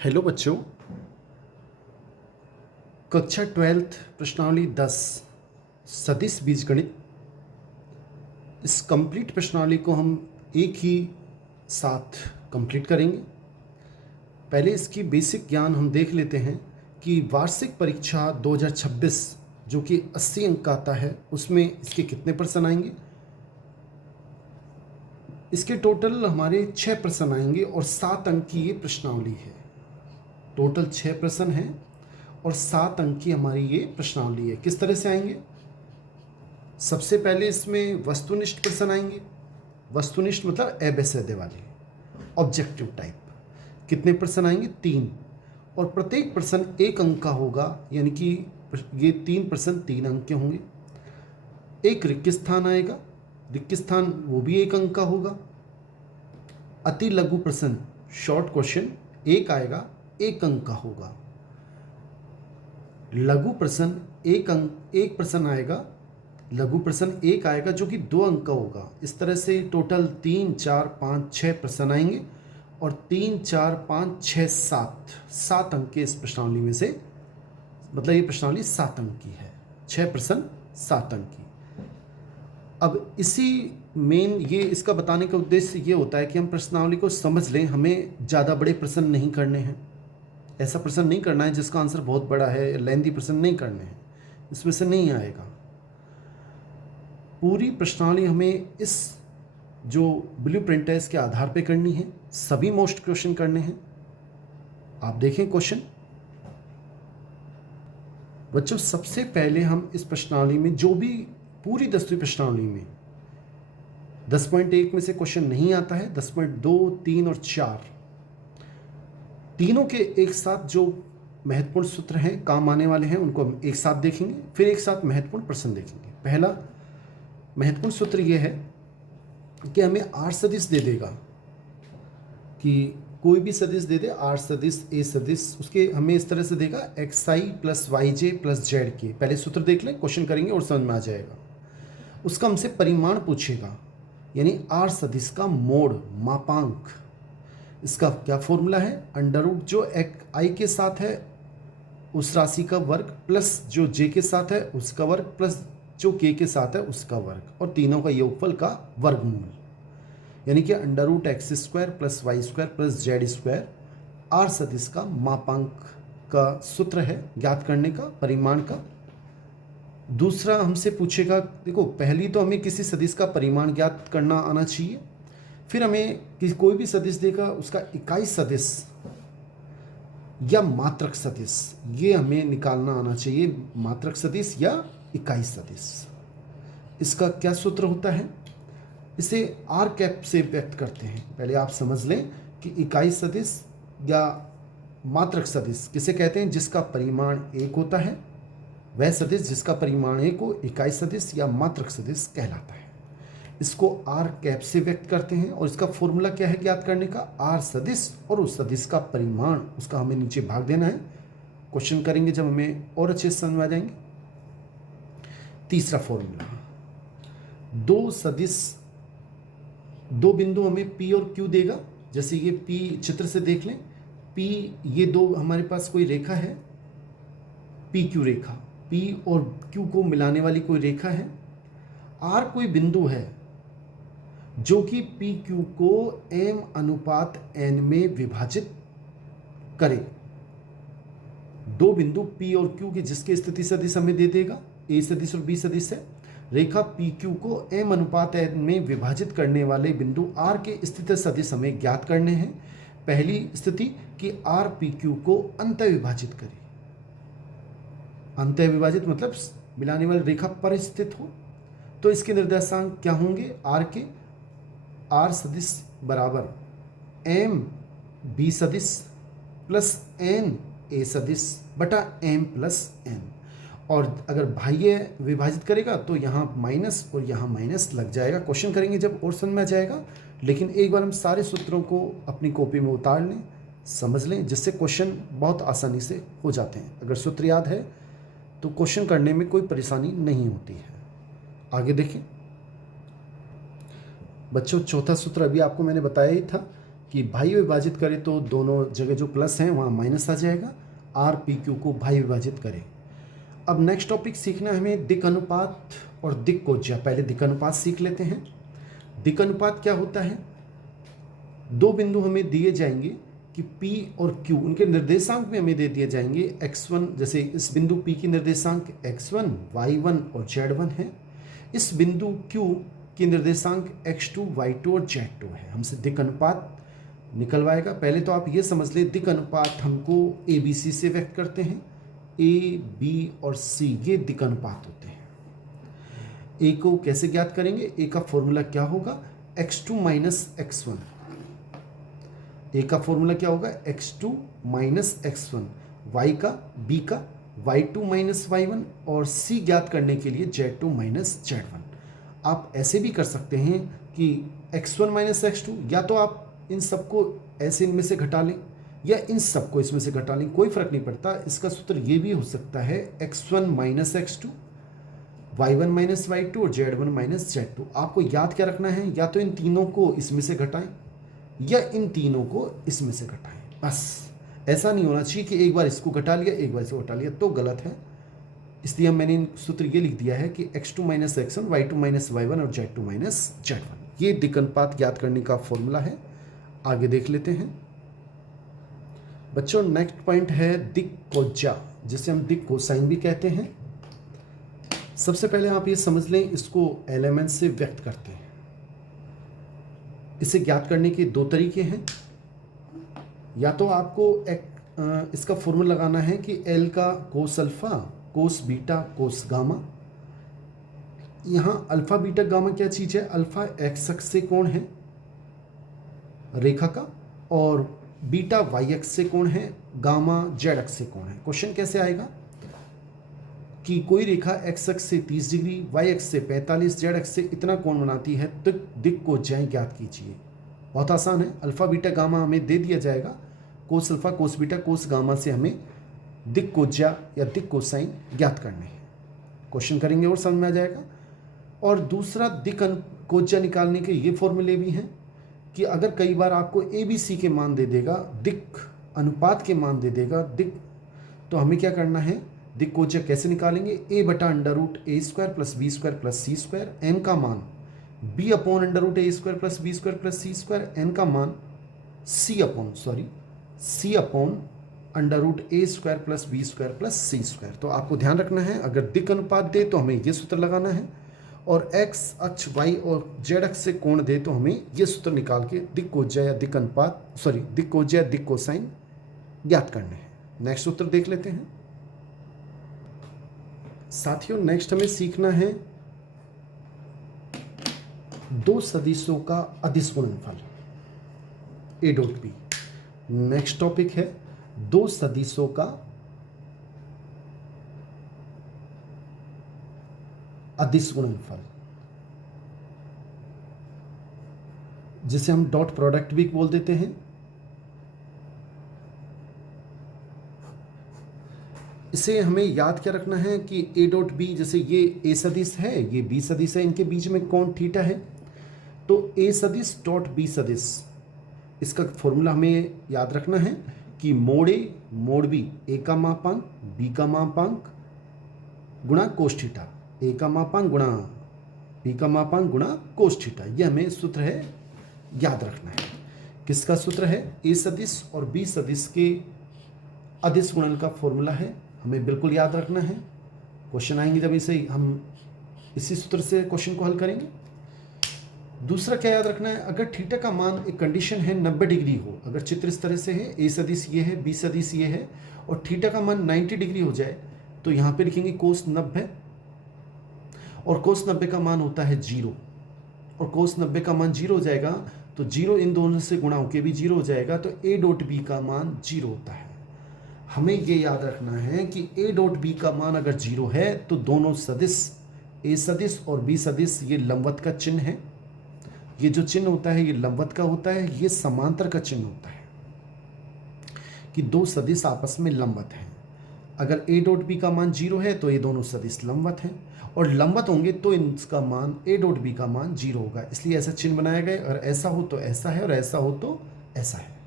Hello बच्चों, कक्षा 12th प्रश्नावली 10 सदिश बीजगणित। इस कंप्लीट प्रश्नावली को हम एक ही साथ कंप्लीट करेंगे। पहले इसकी बेसिक ज्ञान हम देख लेते हैं कि वार्षिक परीक्षा 2026 जो कि 80 अंक का आता है, उसमें इसके कितने प्रश्न आएंगे। इसके टोटल हमारे 6 प्रश्न आएंगे और 7 अंक की ये प्रश्नावली है। टोटल 6 प्रश्न हैं और 7 अंक की हमारी ये प्रश्नावली है। किस तरह से आएंगे? सबसे पहले इसमें वस्तुनिष्ठ प्रश्न आएंगे। वस्तुनिष्ठ मतलब अवैध वाले, ऑब्जेक्टिव टाइप। कितने प्रश्न आएंगे? 3। और प्रत्येक प्रश्न 1 अंक का होगा, यानी कि ये 3 प्रश्न 3 अंक के होंगे। एक रिक्त स्थान आएगा, रिक्त स्थान वो भी 1 अंक का होगा। अति लघु प्रश्न शॉर्ट क्वेश्चन 1 आएगा, 1 अंक का होगा। लघु प्रश्न 1 प्रश्न आएगा, लघु प्रश्न 1 आएगा जो कि 2 अंक का होगा। इस तरह से टोटल 3, 4, 5, 6 प्रश्न आएंगे और 3, 4, 5, 6, 7 अंक के इस प्रश्नावली में से, मतलब ये प्रश्नावली 7 अंक की है। 6 प्रश्न 7 अंक की। अब इसी मेन ये इसका बताने का उद्देश्य ये होता है कि हम प्रश्नावली को समझ लें। हमें ज़्यादा बड़े प्रश्न नहीं करने हैं। ऐसा प्रश्न नहीं करना है जिसका आंसर बहुत बड़ा है, लेंथी प्रश्न नहीं करने हैं, इसमें से नहीं आएगा। पूरी प्रश्नावली हमें इस जो ब्लूप्रिंट है इसके आधार पे करनी है। सभी मोस्ट क्वेश्चन करने हैं। आप देखें क्वेश्चन बच्चों। सबसे पहले हम इस प्रश्नावली में जो भी पूरी 10वीं प्रश्नावली में 10.1 में से क्वेश्चन नहीं आता है, 10.2, 3 और 4 तीनों के एक साथ जो महत्वपूर्ण सूत्र हैं, काम आने वाले हैं, उनको हम एक साथ देखेंगे। फिर एक साथ महत्वपूर्ण प्रश्न देखेंगे। पहला महत्वपूर्ण सूत्र यह है कि हमें आर सदिश दे देगा, कि कोई भी सदिश दे दे, आर सदिश, ए सदिश, उसके हमें इस तरह से देगा xi plus yj plus zk। पहले सूत्र देख लें, क्वेश्चन करेंगे और समझ में आ जाएगा। उसका हमसे परिमाण पूछेगा, यानी आर सदिश का मोड, मापांक। इसका क्या फॉर्मूला है? अंडर रूट जो आई के साथ है उस राशि का वर्ग, प्लस जो जे के साथ है उसका वर्ग, प्लस जो के के साथ है उसका वर्ग, और तीनों का योगफल का वर्गमूल, यानी कि under root x square plus y square plus z square R सदिश का मापांक का सूत्र है, ज्ञात करने का, परिमाण का। दूसरा हमसे पूछेगा, देखो पहली तो हमें किसी सदिश का परिमाण ज्ञात करना आना चाहिए। फिर हमें कोई भी सदिश देगा, उसका इकाई सदिश या मात्रक सदिश, ये हमें निकालना आना चाहिए। मात्रक सदिश या इकाई सदिश, इसका क्या सूत्र होता है? इसे आर कैप से व्यक्त करते हैं। पहले आप समझ लें कि इकाई सदिश या मात्रक सदिश किसे कहते हैं? जिसका परिमाण 1 होता है, वह सदिश जिसका परिमाण 1 हो इकाई सदिश या मात्रक सदिश कहलाता है। इसको आर कैप से व्यक्त करते हैं और इसका फॉर्मूला क्या है ज्ञात करने का? आर सदिश और उस सदिश का परिमाण, उसका हमें नीचे भाग देना है। क्वेश्चन करेंगे जब हमें और अच्छे से समझ में आ जाएंगे। तीसरा फॉर्मूला, दो सदिश, दो बिंदु हमें P और Q देगा। जैसे ये P चित्र से देख लें, P, ये दो हमारे पास कोई रेखा है, PQ रेखा, P और Q को मिलाने वाली कोई रेखा है। R कोई बिंदु है जो कि PQ को m/n में विभाजित करे। दो बिंदु P और Q की जिसके स्थिति सदिश हमें दे देगा, A सदिश और B सदिश है। रेखा PQ को m/n में विभाजित करने वाले बिंदु R के स्थिति सदिश हमें ज्ञात करने हैं। पहली स्थिति कि R PQ को अंत विभाजित करे। अंत विभाजित मतलब मिलाने वाली रेखा पर स्थित हो। तो इसके निर्देशांक क्या होंगे? R के, R सदिश बराबर m B सदिश प्लस n A सदिश बटा m प्लस n। और अगर बाह्य विभाजित करेगा तो यहाँ माइनस और यहाँ माइनस लग जाएगा। क्वेश्चन करेंगे जब और समझ में आ जाएगा। लेकिन एक बार हम सारे सूत्रों को अपनी कॉपी में उतार लें, समझ लें, जिससे क्वेश्चन बहुत आसानी से हो जाते हैं। अगर सूत्र याद है तो क्वेश्चन करने में कोई परेशानी नहीं होती है। आगे देखें बच्चों, चौथा सूत्र अभी आपको मैंने बताया ही था कि भाई विभाजित करें तो दोनों जगह जो प्लस हैं वहाँ माइनस आ जाएगा, आर पी क्यू को भाई विभाजित करें। अब नेक्स्ट टॉपिक सीखना है हमें दिक् अनुपात और दिक् कोज्या। पहले दिक् अनुपात सीख लेते हैं। दिक् अनुपात क्या होता है? दो बिंदु हमें दिए जाएंगे कि P और Q, उनके निर्देशांक भी हमें दे दिए जाएंगे। x1, जैसे इस बिंदु P की निर्देशांक x1, y1 और z1 है। इस बिंदु Q की निर्देशांक x2, y2 और z2 है। हमसे दिक् अनुपात निकलवाएगा। पहले तो आप ये समझ ले, दिक् अनुपात हमको ABC से व्यक्त करते हैं। A, B और C ये दिक् अनुपात होते हैं। A को कैसे ज्ञात करेंगे? A का फॉर्मूला क्या होगा? x2 minus x1। A का फॉर्मूला क्या होगा? x2 minus x1। y का, B का y2 माइनस y1 और C ज्ञात करने के लिए z2 माइनस z1। आप ऐसे भी कर सकते हैं कि x1 माइनस x2, या तो आप इन सबको ऐसे इनमें से घटा लें या इन सबको इसमें से घटा लें, कोई फर्क नहीं पड़ता। इसका सूत्र ये भी हो सकता है x1 minus x2, y1 minus y2 और z1 माइनस z2। आपको याद क्या रखना है? या तो इन तीनों को इसमें से घटाएं या इन तीनों को इसमें से घटाएं। बस ऐसा नहीं होना चाहिए कि एक बार इसको घटा लिया एक बार इसको घटा लिया, तो गलत है। इसलिए मैंने सूत्र ये लिख दिया है कि x2 minus x1, y2 minus y1 और z2 माइनस z1। ये दिक् अनुपात ज्ञात करने का फॉर्मूला है। आगे देख लेते हैं बच्चों। नेक्स्ट पॉइंट है दिक् कोज्या, जिसे हम दिक् कोसाइन भी कहते हैं। सबसे पहले आप ये समझ लें, इसको एलिमेंट से व्यक्त करते हैं। इसे ज्ञात करने के दो तरीके हैं। या तो आपको इसका फॉर्मूला लगाना है कि L का cos alpha, cos beta, cos gamma. यहाँ अल्फा बीटा गामा क्या चीज़ है? अल्फा एक्स अक्ष से कोण है रेखा का, और बीटा वाई अक्ष से कोण है, गामा जेड अक्ष से कोण है। क्वेश्चन कैसे आएगा कि कोई रेखा एक्स अक्ष से 30 डिग्री, वाई अक्ष से 45, जेड अक्ष से इतना कोण बनाती है, तो दिक् कोज्याएं ज्ञात कीजिए। बहुत आसान है। अल्फा बीटा गामा हमें दे दिया जाएगा। Cos alpha, cos beta, cos gamma से हमें दिक् कोज्या या दिक् कोसाइन ज्ञात करने हैं। क्वेश्चन करेंगे और समझ में आ जाएगा। और दूसरा दिक् कोज्या निकालने के ये फॉर्मूले भी हैं कि अगर कई बार आपको ABC के मान दे देगा, दिक् अनुपात के मान दे देगा, तो हमें क्या करना है? दिक् कोज्या कैसे निकालेंगे? a बटा under root A square plus B square plus C square, m का मान b upon under root A square plus B square plus C square, n का मान c upon under root A square plus B square plus C square. तो आपको ध्यान रखना है, अगर दिक् अनुपात दे तो हमें ये सूत्र लगाना है, और x अक्ष, y और z अक्ष से कोण दे तो हमें ये सूत्र निकाल के दिक् कोज्या या दिक् अनुपात, दिक् कोज्या या दिक् कोसाइन ज्ञात करने हैं। नेक्स्ट सूत्र देख लेते हैं साथियों। नेक्स्ट हमें सीखना है दो सदिशों का अदिश गुणनफल, A dot B। Next topic है दो सदिशों का अदिश गुणनफल, जिसे हम डॉट प्रोडक्ट भी बोल देते हैं। इसे हमें याद क्या रखना है कि A डॉट B, जैसे ये A सदिश है, ये B सदिश है, इनके बीच में कोण थीटा है, तो A सदिश डॉट B सदिश, इसका फॉर्मूला हमें याद रखना है कि mode A mode B, A का मापांक B का मापांक गुणा कोस थीटा, A का मापांक गुणा B का मापांक गुणा कोस थीटा। ये हमें सूत्र है, याद रखना है। किसका सूत्र है? A सदिश और B सदिश के अदिश गुणन का फॉर्मूला है, हमें बिल्कुल याद रखना है। क्वेश्चन आएंगे जब इसे हम इसी सूत्र से क्वेश्चन को हल करेंगे। दूसरा क्या याद रखना है? अगर थीटा का मान, एक कंडीशन है 90 डिग्री हो, अगर चित्र इस तरह से है, A सदिश ये है, B सदिश ये है, और थीटा का मान 90 डिग्री हो जाए, तो यहाँ पे लिखेंगे कोस 90, और कोस 90 का मान होता है 0, और कोस 90 का मान 0 हो जाएगा, तो 0 इन दोनों से गुणा होकर भी 0 हो जाएगा, तो A डॉट B का मान 0 होता है। हमें ये याद रखना है कि A डॉट B का मान अगर 0 है तो दोनों सदिश A सदिश और B सदिश ये लंबवत का चिन्ह है। ये जो चिन्ह होता है ये लंबवत का होता है, ये समांतर का चिन्ह होता है कि दो सदिश आपस में लंबवत हैं। अगर A डॉट B का मान 0 है तो ये दोनों सदिश लंबवत हैं, और लंबवत होंगे तो इनका मान A डॉट B का मान 0 होगा, इसलिए ऐसा चिन्ह बनाया गया। अगर ऐसा हो तो ऐसा है और ऐसा हो तो ऐसा है।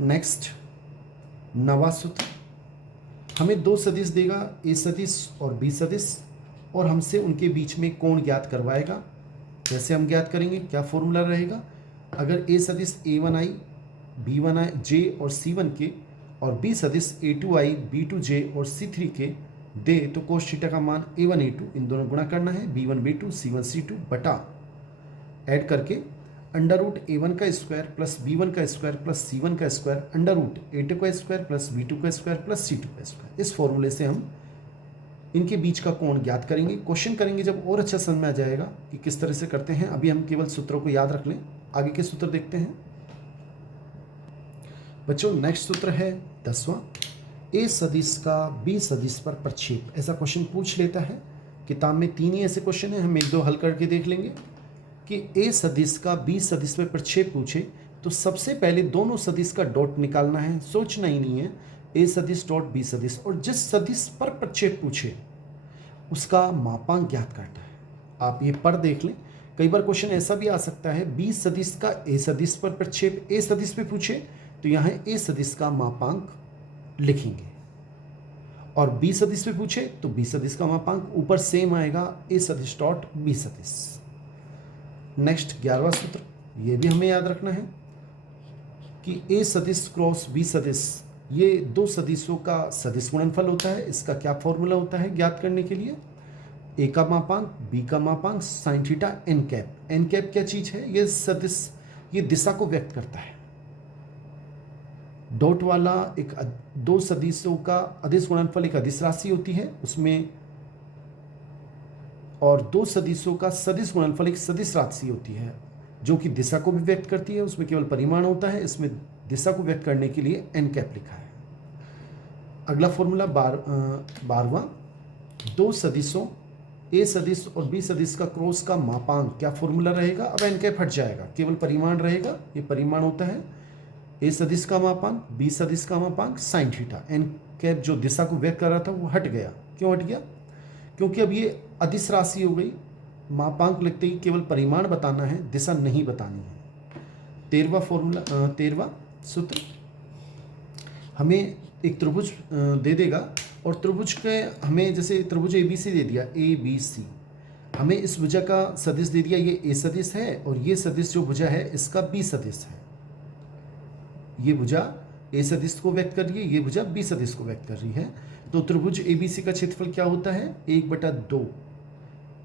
नेक्स्ट 9वां सूत्र, हमें दो सदिश देगा, ए सदिश और बी सदिश, और हमसे उनके बीच में कोण ज्ञात करवाएगा। कैसे हम ज्ञात करेंगे, क्या फॉर्मूला रहेगा, अगर ए सदिश A1i B1j और C1 के और बी सदिश A2i B2j और C3 के दे तो कोस थीटा का मान A1 A2 इन दोनों गुणा करना है, B1 B2 C1 C2 बटा ऐड करके अंडर रूट A1 का स्क्वायर प्लस B1 का स्क्वायर प्लस C1 का स्क्वायर अंडर रूट A2 का स्क्वायर प्लस B2 का स्क्वायर प्लस C2 का स्क्वायर। इस फॉर्मूले से हम इनके बीच का कोण ज्ञात करेंगे। क्वेश्चन करेंगे जब और अच्छा समझ में आ जाएगा कि किस तरह से करते हैं। अभी हम केवल सूत्रों को याद रख लें, आगे के सूत्र देखते हैं बच्चों। नेक्स्ट सूत्र है 10वां, ए सदिश का बी सदिश पर प्रक्षेप। ऐसा क्वेश्चन पूछ लेता है, किताब में 3 ही ऐसे क्वेश्चन हैं, हम 1-2 हल करके देख लेंगे कि ए सदिश का बी सदिश पर प्रक्षेप पूछे तो सबसे पहले दोनों सदिश का डॉट निकालना है, सोचना ही नहीं है। ए सदिश डॉट बी सदिश, और जिस सदिश पर प्रक्षेप पूछे उसका मापांक ज्ञात करना है। आप ये पर देख लें, कई बार क्वेश्चन ऐसा भी आ सकता है, बी सदिश का ए सदिश पर प्रक्षेप ए सदिश पे पूछे तो यहाँ ए सदिश का मापांक लिखेंगे, और बी सदिश पे पूछे तो बी सदिश का मापांक ऊपर सेम आएगा, ए सदिश डॉट बी सदिश। नेक्स्ट 11वां सूत्र, ये भी हमें याद रखना है कि ए सदिश क्रॉस बी सदिश, ये दो सदिशों का सदिश गुणनफल होता है। इसका क्या फॉर्मूला होता है ज्ञात करने के लिए, ए का मापांक बी का मापांक sine theta n cap. N cap क्या चीज है, ये सदिश, ये दिशा को व्यक्त करता है। डॉट वाला एक दो सदिशों का अदिश गुणनफल एक अदिश राशि होती है उसमें, और दो सदिशों का सदिश गुणनफल एक सदिश राशि होती है जो कि दिशा को भी व्यक्त करती है। उसमें केवल परिमाण होता है, इसमें दिशा को व्यक्त करने के लिए एन कैप लिखा है। अगला फॉर्मूला 12वां, दो सदिशों ए सदिश और बी सदिश का क्रॉस का मापांक, क्या फॉर्मूला रहेगा, अब एन कैप हट जाएगा, केवल परिमाण रहेगा। ये परिमाण होता है ए सदिश का मापांक बी सदिश का मापांक साइन थीटा। एन कैप जो दिशा को व्यक्त कर रहा था वो हट गया। क्यों हट गया, क्योंकि अब ये अदिश राशि हो गई, मापांक लिखते ही केवल परिमाण बताना है, दिशा नहीं बतानी है। 13वां सूत्र, हमें एक त्रिभुज दे देगा और त्रिभुज के हमें जैसे त्रिभुज ABC दे दिया ABC, हमें इस भुजा का सदिश दे दिया, ये ए सदिश है और ये सदिश जो भुजा है इसका बी सदिश है। ये भुजा ए सदिश को व्यक्त कर रही है, ये भुजा बी सदिश को व्यक्त कर रही है। तो त्रिभुज ABC का क्षेत्रफल क्या होता है, 1/2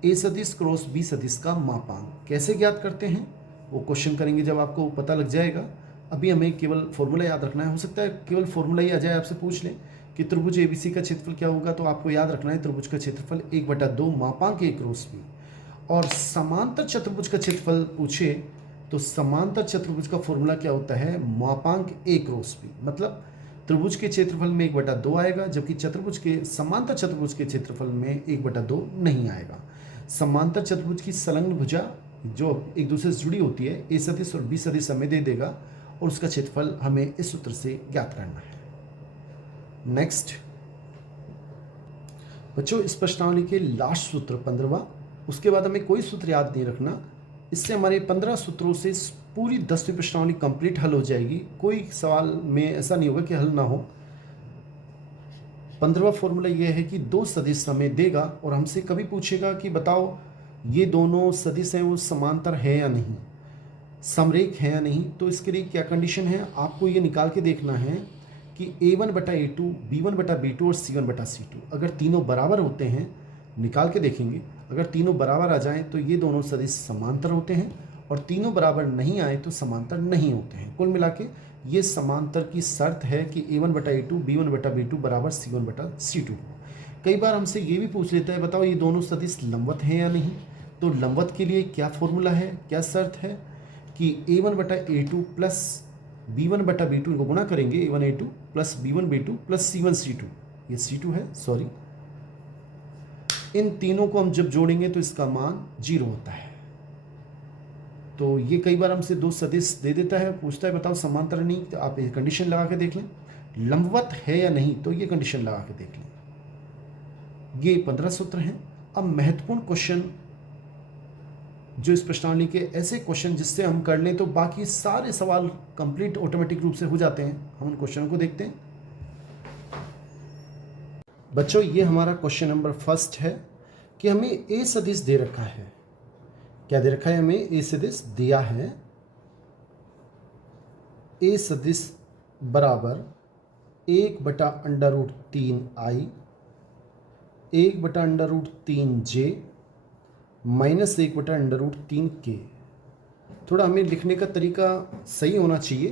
ए सदिश क्रॉस बी सदिश का मापांक। कैसे ज्ञात करते हैं वो क्वेश्चन करेंगे जब आपको पता लग जाएगा। अभी हमें केवल फॉर्मूला याद रखना है। हो सकता है केवल फॉर्मूला ही आ जाए, आपसे पूछ लें कि त्रिभुज ABC का क्षेत्रफल क्या होगा, तो आपको याद रखना है त्रिभुज का क्षेत्रफल 1/2 मापांक ए क्रॉस बी। और समांतर चतुर्भुज का क्षेत्रफल पूछे तो समांतर चतुर्भुज का फॉर्मूला क्या होता है, मापांक ए क्रॉस बी। मतलब त्रिभुज के क्षेत्रफल में 1/2 आएगा, जबकि चतुर्भुज के समांतर चतुर्भुज के क्षेत्रफल में 1/2 नहीं आएगा। समांतर चतुर्भुज की संलग्न भुजा जो एक दूसरे से जुड़ी होती है, ए सदिश और बी सदिश हमें दे देगा और उसका क्षेत्रफल हमें इस सूत्र से ज्ञात करना है। नेक्स्ट बच्चों, इस प्रश्नावली के लास्ट सूत्र 15वां, उसके बाद हमें कोई सूत्र याद नहीं रखना। इससे हमारे 15 सूत्रों से पूरी 10वीं प्रश्नावली कंप्लीट हल हो जाएगी। कोई सवाल में ऐसा नहीं होगा कि हल ना हो। 15वां फॉर्मूला यह है कि दो सदिश हमें देगा और हमसे कभी पूछेगा कि बताओ ये दोनों सदिश हैं वो समांतर है या नहीं, समरेख है या नहीं। तो इसके लिए क्या कंडीशन है, आपको ये निकाल के देखना है कि A1/A2 B1/B2 और C1/C2 अगर तीनों बराबर होते हैं, निकाल के देखेंगे, अगर तीनों बराबर आ जाएं तो ये दोनों सदिश समांतर होते हैं, और तीनों बराबर नहीं आए तो समांतर नहीं होते हैं। कुल मिला के ये समांतर की शर्त है कि A1/A2 B1/B2 बराबर C1/C2। कई बार हमसे ये भी पूछ लेता है बताओ ये दोनों सदिश लंबवत हैं या नहीं। तो लंबवत के लिए क्या फॉर्मूला है, क्या शर्त है कि A1/A2 प्लस B1/B2 इनको गुणा करेंगे, A1A2 plus B1B2 plus C1C2, ये C2 है सॉरी, इन तीनों को हम जब जोड़ेंगे तो इसका मान 0 होता है। तो ये कई बार हमसे दो सदिश दे देता है, पूछता है बताओ समांतर नहीं, तो आप ये कंडीशन लगा के देख लें, लंबवत है या नहीं, तो ये कंडीशन लगा के देख लें। ये 15 सूत्र हैं। अब महत्वपूर्ण क्वेश्चन जो इस प्रश्नावली के ऐसे क्वेश्चन जिससे हम कर लें तो बाकी सारे सवाल कंप्लीट ऑटोमेटिक रूप से हो जाते हैं। हम उन क्वेश्चनों को देखते हैं। बच्चों, ये हमारा क्वेश्चन नंबर फर्स्ट है कि हमें ए सदिश दे रखा है। क्या दे रखा है? हमें ए सदिश दिया है। ए सदिश बराबर 1/√3i 1/√3j माइनस 1/√3k। थोड़ा हमें लिखने का तरीका सही होना चाहिए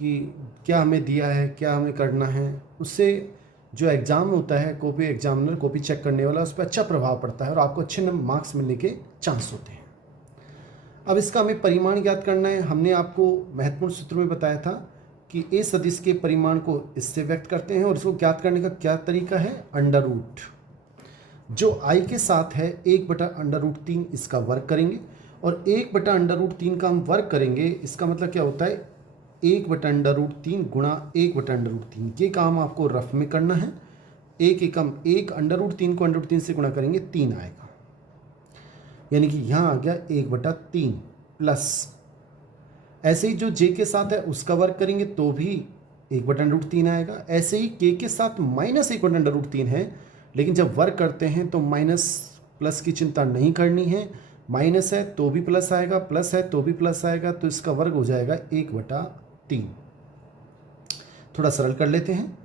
कि क्या हमें दिया है, क्या हमें करना है। उससे जो एग्ज़ाम होता है, कॉपी एग्जामिनर कॉपी चेक करने वाला, उस पर अच्छा प्रभाव पड़ता है और आपको अच्छे मार्क्स मिलने के चांस होते हैं। अब इसका हमें परिमाण ज्ञात करना है। हमने आपको महत्वपूर्ण सूत्र में बताया था कि ए सदिश के परिमाण को इससे व्यक्त करते हैं और इसको ज्ञात करने का क्या तरीका है? अंडर रूट जो आई के साथ है 1/√3 इसका वर्ग करेंगे और 1/√3 का हम वर्ग करेंगे। इसका मतलब क्या होता है? 1/√3 गुणा 1/√3। ये काम आपको रफ में करना है। एक एकम 1/√3 को √3 से गुणा करेंगे 3 आएगा, यानी कि यहाँ आ गया 1/3 प्लस ऐसे ही जो जे के साथ है उसका वर्ग करेंगे तो भी 1/√3 आएगा। ऐसे ही के साथ माइनस 1/√3 है, लेकिन जब वर्ग करते हैं तो माइनस प्लस की चिंता नहीं करनी है। माइनस है तो भी प्लस आएगा, प्लस है तो भी प्लस आएगा, तो इसका वर्ग हो जाएगा 1/3। थोड़ा सरल कर लेते हैं।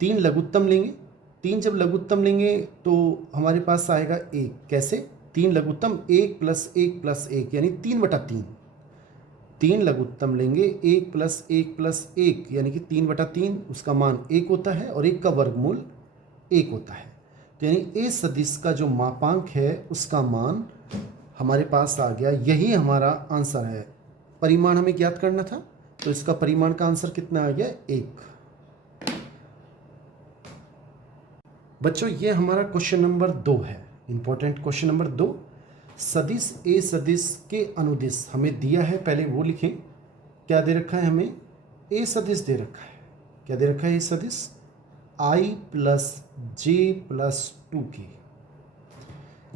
3 लघुत्तम लेंगे। 3 जब लघुत्तम लेंगे तो हमारे पास आएगा 1। कैसे? 3 लघुत्तम 1 + 1 + 1 यानी 3/3। 3 लघुत्तम लेंगे 1 + 1 + 1 यानी कि 3/3, उसका मान 1 होता है और 1 का वर्गमूल 1 होता है। तो यानी ए सदिश का जो मापांक है उसका मान हमारे पास आ गया। यही हमारा आंसर है। परिमाण हमें ज्ञात करना था, तो इसका परिमाण का आंसर कितना आ गया? 1। बच्चों, ये हमारा क्वेश्चन नंबर 2 है। Important question number 2। सदिश ए सदिश के अनुदिश हमें दिया है, पहले वो लिखें। क्या दे रखा है हमें? ए सदिश दे रखा है। क्या दे रखा है? ए सदिश i + j + 2k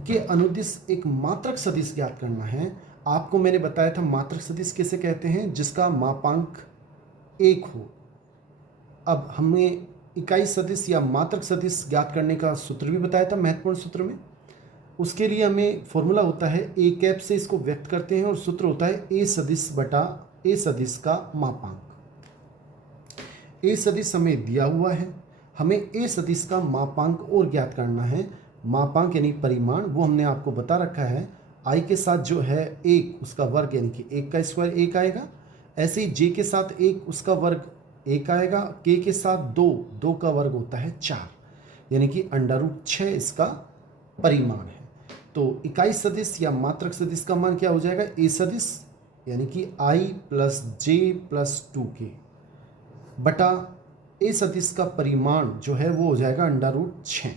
के अनुदिश एक मात्रक सदिश ज्ञात करना है। आपको मैंने बताया था मात्रक सदिश किसे कहते हैं? जिसका मापांक 1 हो। अब हमें इकाई सदिश या मात्रक सदिश ज्ञात करने का सूत्र भी बताया था महत्वपूर्ण सूत्र में। उसके लिए हमें फॉर्मूला होता है ए कैप से इसको व्यक्त करते हैं और सूत्र होता है ए सदिश बटा ए सदिश का मापांक। ए सदिश हमें दिया हुआ है, हमें ए सदिश का मापांक और ज्ञात करना है। मापांक यानी परिमाण, वो हमने आपको बता रखा है। आई के साथ जो है 1 उसका वर्ग यानी कि 1 का स्क्वायर 1 आएगा। ऐसे ही जे के साथ 1 उसका वर्ग 1 आएगा। के साथ 2 का वर्ग होता है 4, यानी कि √6 इसका परिमाण है। तो इकाई सदिश या मात्रक सदिश का मान क्या हो जाएगा? ए सदिश यानी कि i + j + 2k बटा ए सदिश का परिमाण जो है वो हो जाएगा √6।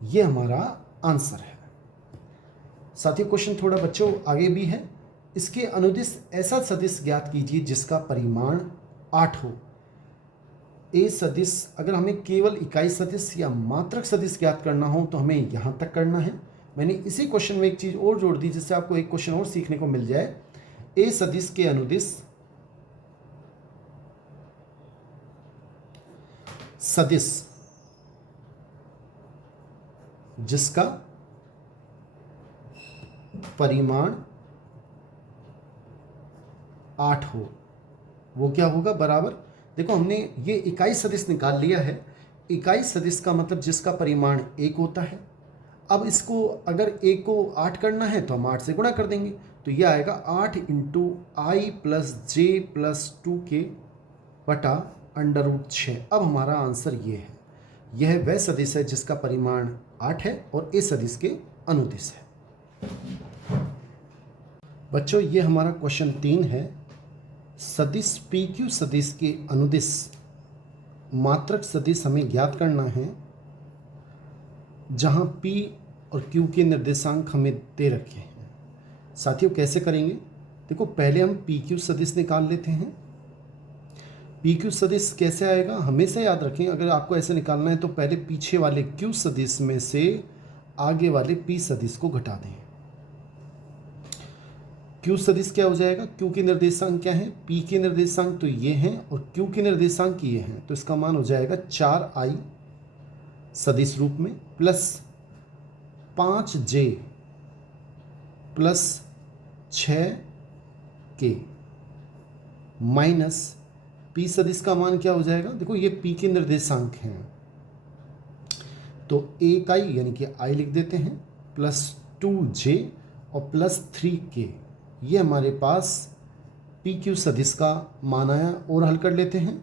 ये हमारा आंसर है। साथियों, क्वेश्चन थोड़ा बच्चों आगे भी है। इसके अनुदिश ऐसा सदिश ज्ञात कीजिए जिसका परिमाण 8 हो। ए सदिश, अगर हमें केवल इकाई सदिश या मात्रक सदिश ज्ञात करना हो तो हमें यहाँ तक करना है। मैंने इसी क्वेश्चन में एक चीज़ और जोड़ दी जिससे आपको एक क्वेश्चन और सीखने को मिल जाए। ए सदिश के अनुदिश सदिश जिसका परिमाण 8 हो, वो क्या होगा? बराबर, देखो हमने ये इकाई सदिश निकाल लिया है। इकाई सदिश का मतलब जिसका परिमाण 1 होता है। अब इसको अगर 1 को 8 करना है तो हम 8 से गुणा कर देंगे, तो ये आएगा 8 × i + j + 2k बटा √6। अब हमारा आंसर ये है। यह वह सदिश है जिसका परिमाण 8 है और इस सदिश के अनुदिश है। बच्चों, ये हमारा क्वेश्चन 3 है। सदिश PQ सदिश के अनुदिश मात्रक सदिश हमें ज्ञात करना है जहां P और Q के निर्देशांक हमें दे रखे हैं। साथियों, कैसे करेंगे? देखो, पहले हम PQ सदिश निकाल लेते हैं। PQ सदिश कैसे आएगा? हमेशा याद रखें, अगर आपको ऐसे निकालना है तो पहले पीछे वाले Q सदिश में से आगे वाले P सदिश को घटा दें। क्यू सदिश क्या हो जाएगा, क्यू के निर्देशांक क्या है, पी के निर्देशांक तो ये हैं और क्यू के निर्देशांक ये हैं, तो इसका मान हो जाएगा 4i सदिश रूप में plus 5j plus 6k minus P सदिश का मान क्या हो जाएगा, देखो ये पी के निर्देशांक हैं तो 1i यानी कि i लिख देते हैं प्लस 2j और प्लस 3k, ये हमारे पास पी क्यू सदिश का मान आया। और हल कर लेते हैं,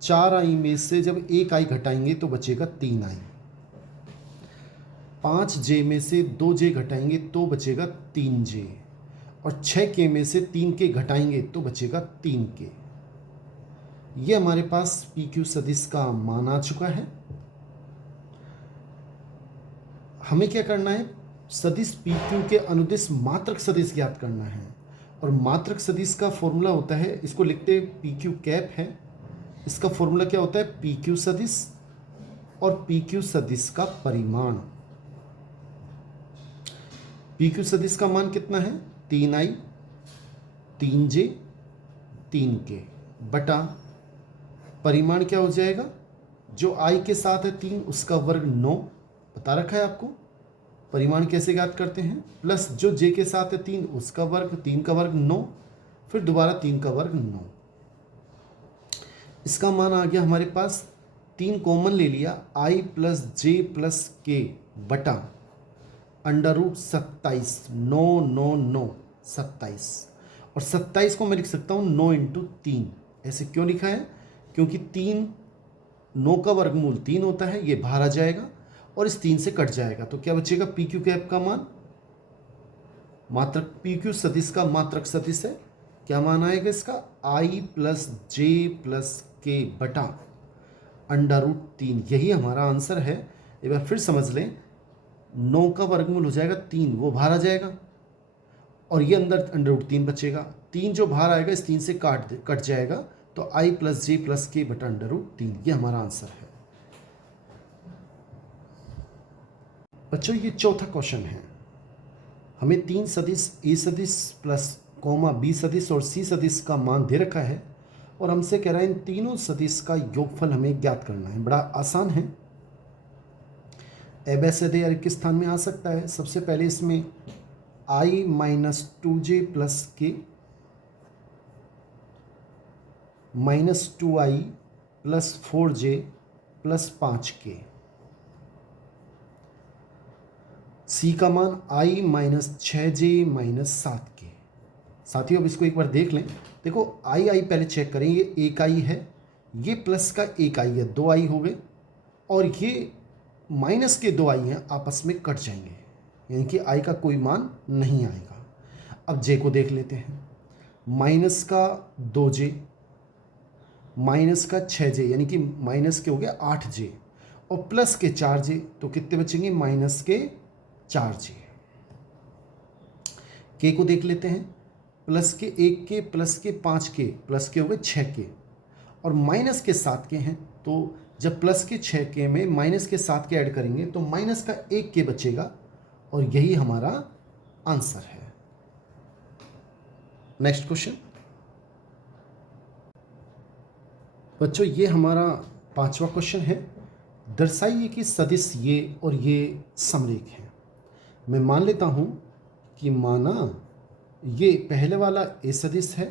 4i में से जब 1i घटाएंगे तो बचेगा 3i, 5j में से 2j घटाएंगे तो बचेगा 3j और 6k में से 3k घटाएंगे तो बचेगा 3k। ये हमारे पास पी क्यू सदिश का मान आ चुका है। हमें क्या करना है, सदिश पी क्यू के अनुदिश मात्रक सदिश ज्ञात करना है और मात्रक सदिश का फॉर्मूला होता है, इसको लिखते पी क्यू कैप है, इसका फॉर्मूला क्या होता है, पी क्यू सदिश और पी क्यू सदिश का परिमाण। पी क्यू सदिश का मान कितना है, 3i 3j 3k बटा परिमाण क्या हो जाएगा, जो i के साथ है 3 उसका वर्ग 9 बता रखा है आपको। परिमाण कैसे ज्ञात करते हैं, प्लस जो j के साथ है 3 उसका वर्ग, 3 का वर्ग 9, फिर दोबारा 3 का वर्ग 9। इसका मान आ गया हमारे पास, 3 कॉमन ले लिया, i प्लस जे प्लस के बटा अंडर रूट 27, 9 9 9 27 और 27 को मैं लिख सकता हूँ 9 इंटू 3। ऐसे क्यों लिखा है, क्योंकि 3 9 का वर्गमूल 3 होता है, ये बाहर आ जाएगा और इस 3 से कट जाएगा तो क्या बचेगा, पी क्यू कैप का मान, मात्रक पी क्यू सदिश का मात्रक सदिश है, क्या मान आएगा इसका, i प्लस जे प्लस के बटा अंडर रूट 3। यही हमारा आंसर है। एक बार फिर समझ लें, 9 का वर्गमूल हो जाएगा 3, वो बाहर आ जाएगा और ये अंदर अंडर रूट 3 बचेगा, 3 जो बाहर आएगा इस 3 से कट जाएगा तो i प्लस जे प्लस के बटा अंडर रूट 3, ये हमारा आंसर है। बच्चों ये चौथा क्वेश्चन है, हमें 3 सदिश ए सदिश प्लस कॉमा बी सदिश और सी सदिश का मान दे रखा है और हमसे कह रहा है इन तीनों सदिश का योगफल हमें ज्ञात करना है। बड़ा आसान है, एबेसिडी के स्थान में आ सकता है। सबसे पहले इसमें i माइनस 2j प्लस के minus 2i plus 4j plus 5k, सी का मान i minus 6j minus 7k। साथियों अब इसको एक बार देख लें, देखो i पहले चेक करेंगे, एक i है, ये प्लस का एक i है, 2i हो गए और ये माइनस के 2i हैं, आपस में कट जाएंगे, यानी कि i का कोई मान नहीं आएगा। अब j को देख लेते हैं, माइनस का 2j माइनस का 6j यानी कि माइनस के हो गया 8j और प्लस के 4j, तो कितने बचेंगे, माइनस के 4j। के को देख लेते हैं, प्लस के 1k प्लस के 5k प्लस के हो गए 6k और माइनस के 7k हैं, तो जब प्लस के 6k में माइनस के 7k ऐड करेंगे तो माइनस का 1k बचेगा और यही हमारा आंसर है। नेक्स्ट क्वेश्चन बच्चों, ये हमारा 5वां क्वेश्चन है, दर्शाइए कि सदिश ये और ये समरेख हैं। मैं मान लेता हूँ कि माना ये पहले वाला ए सदिश है,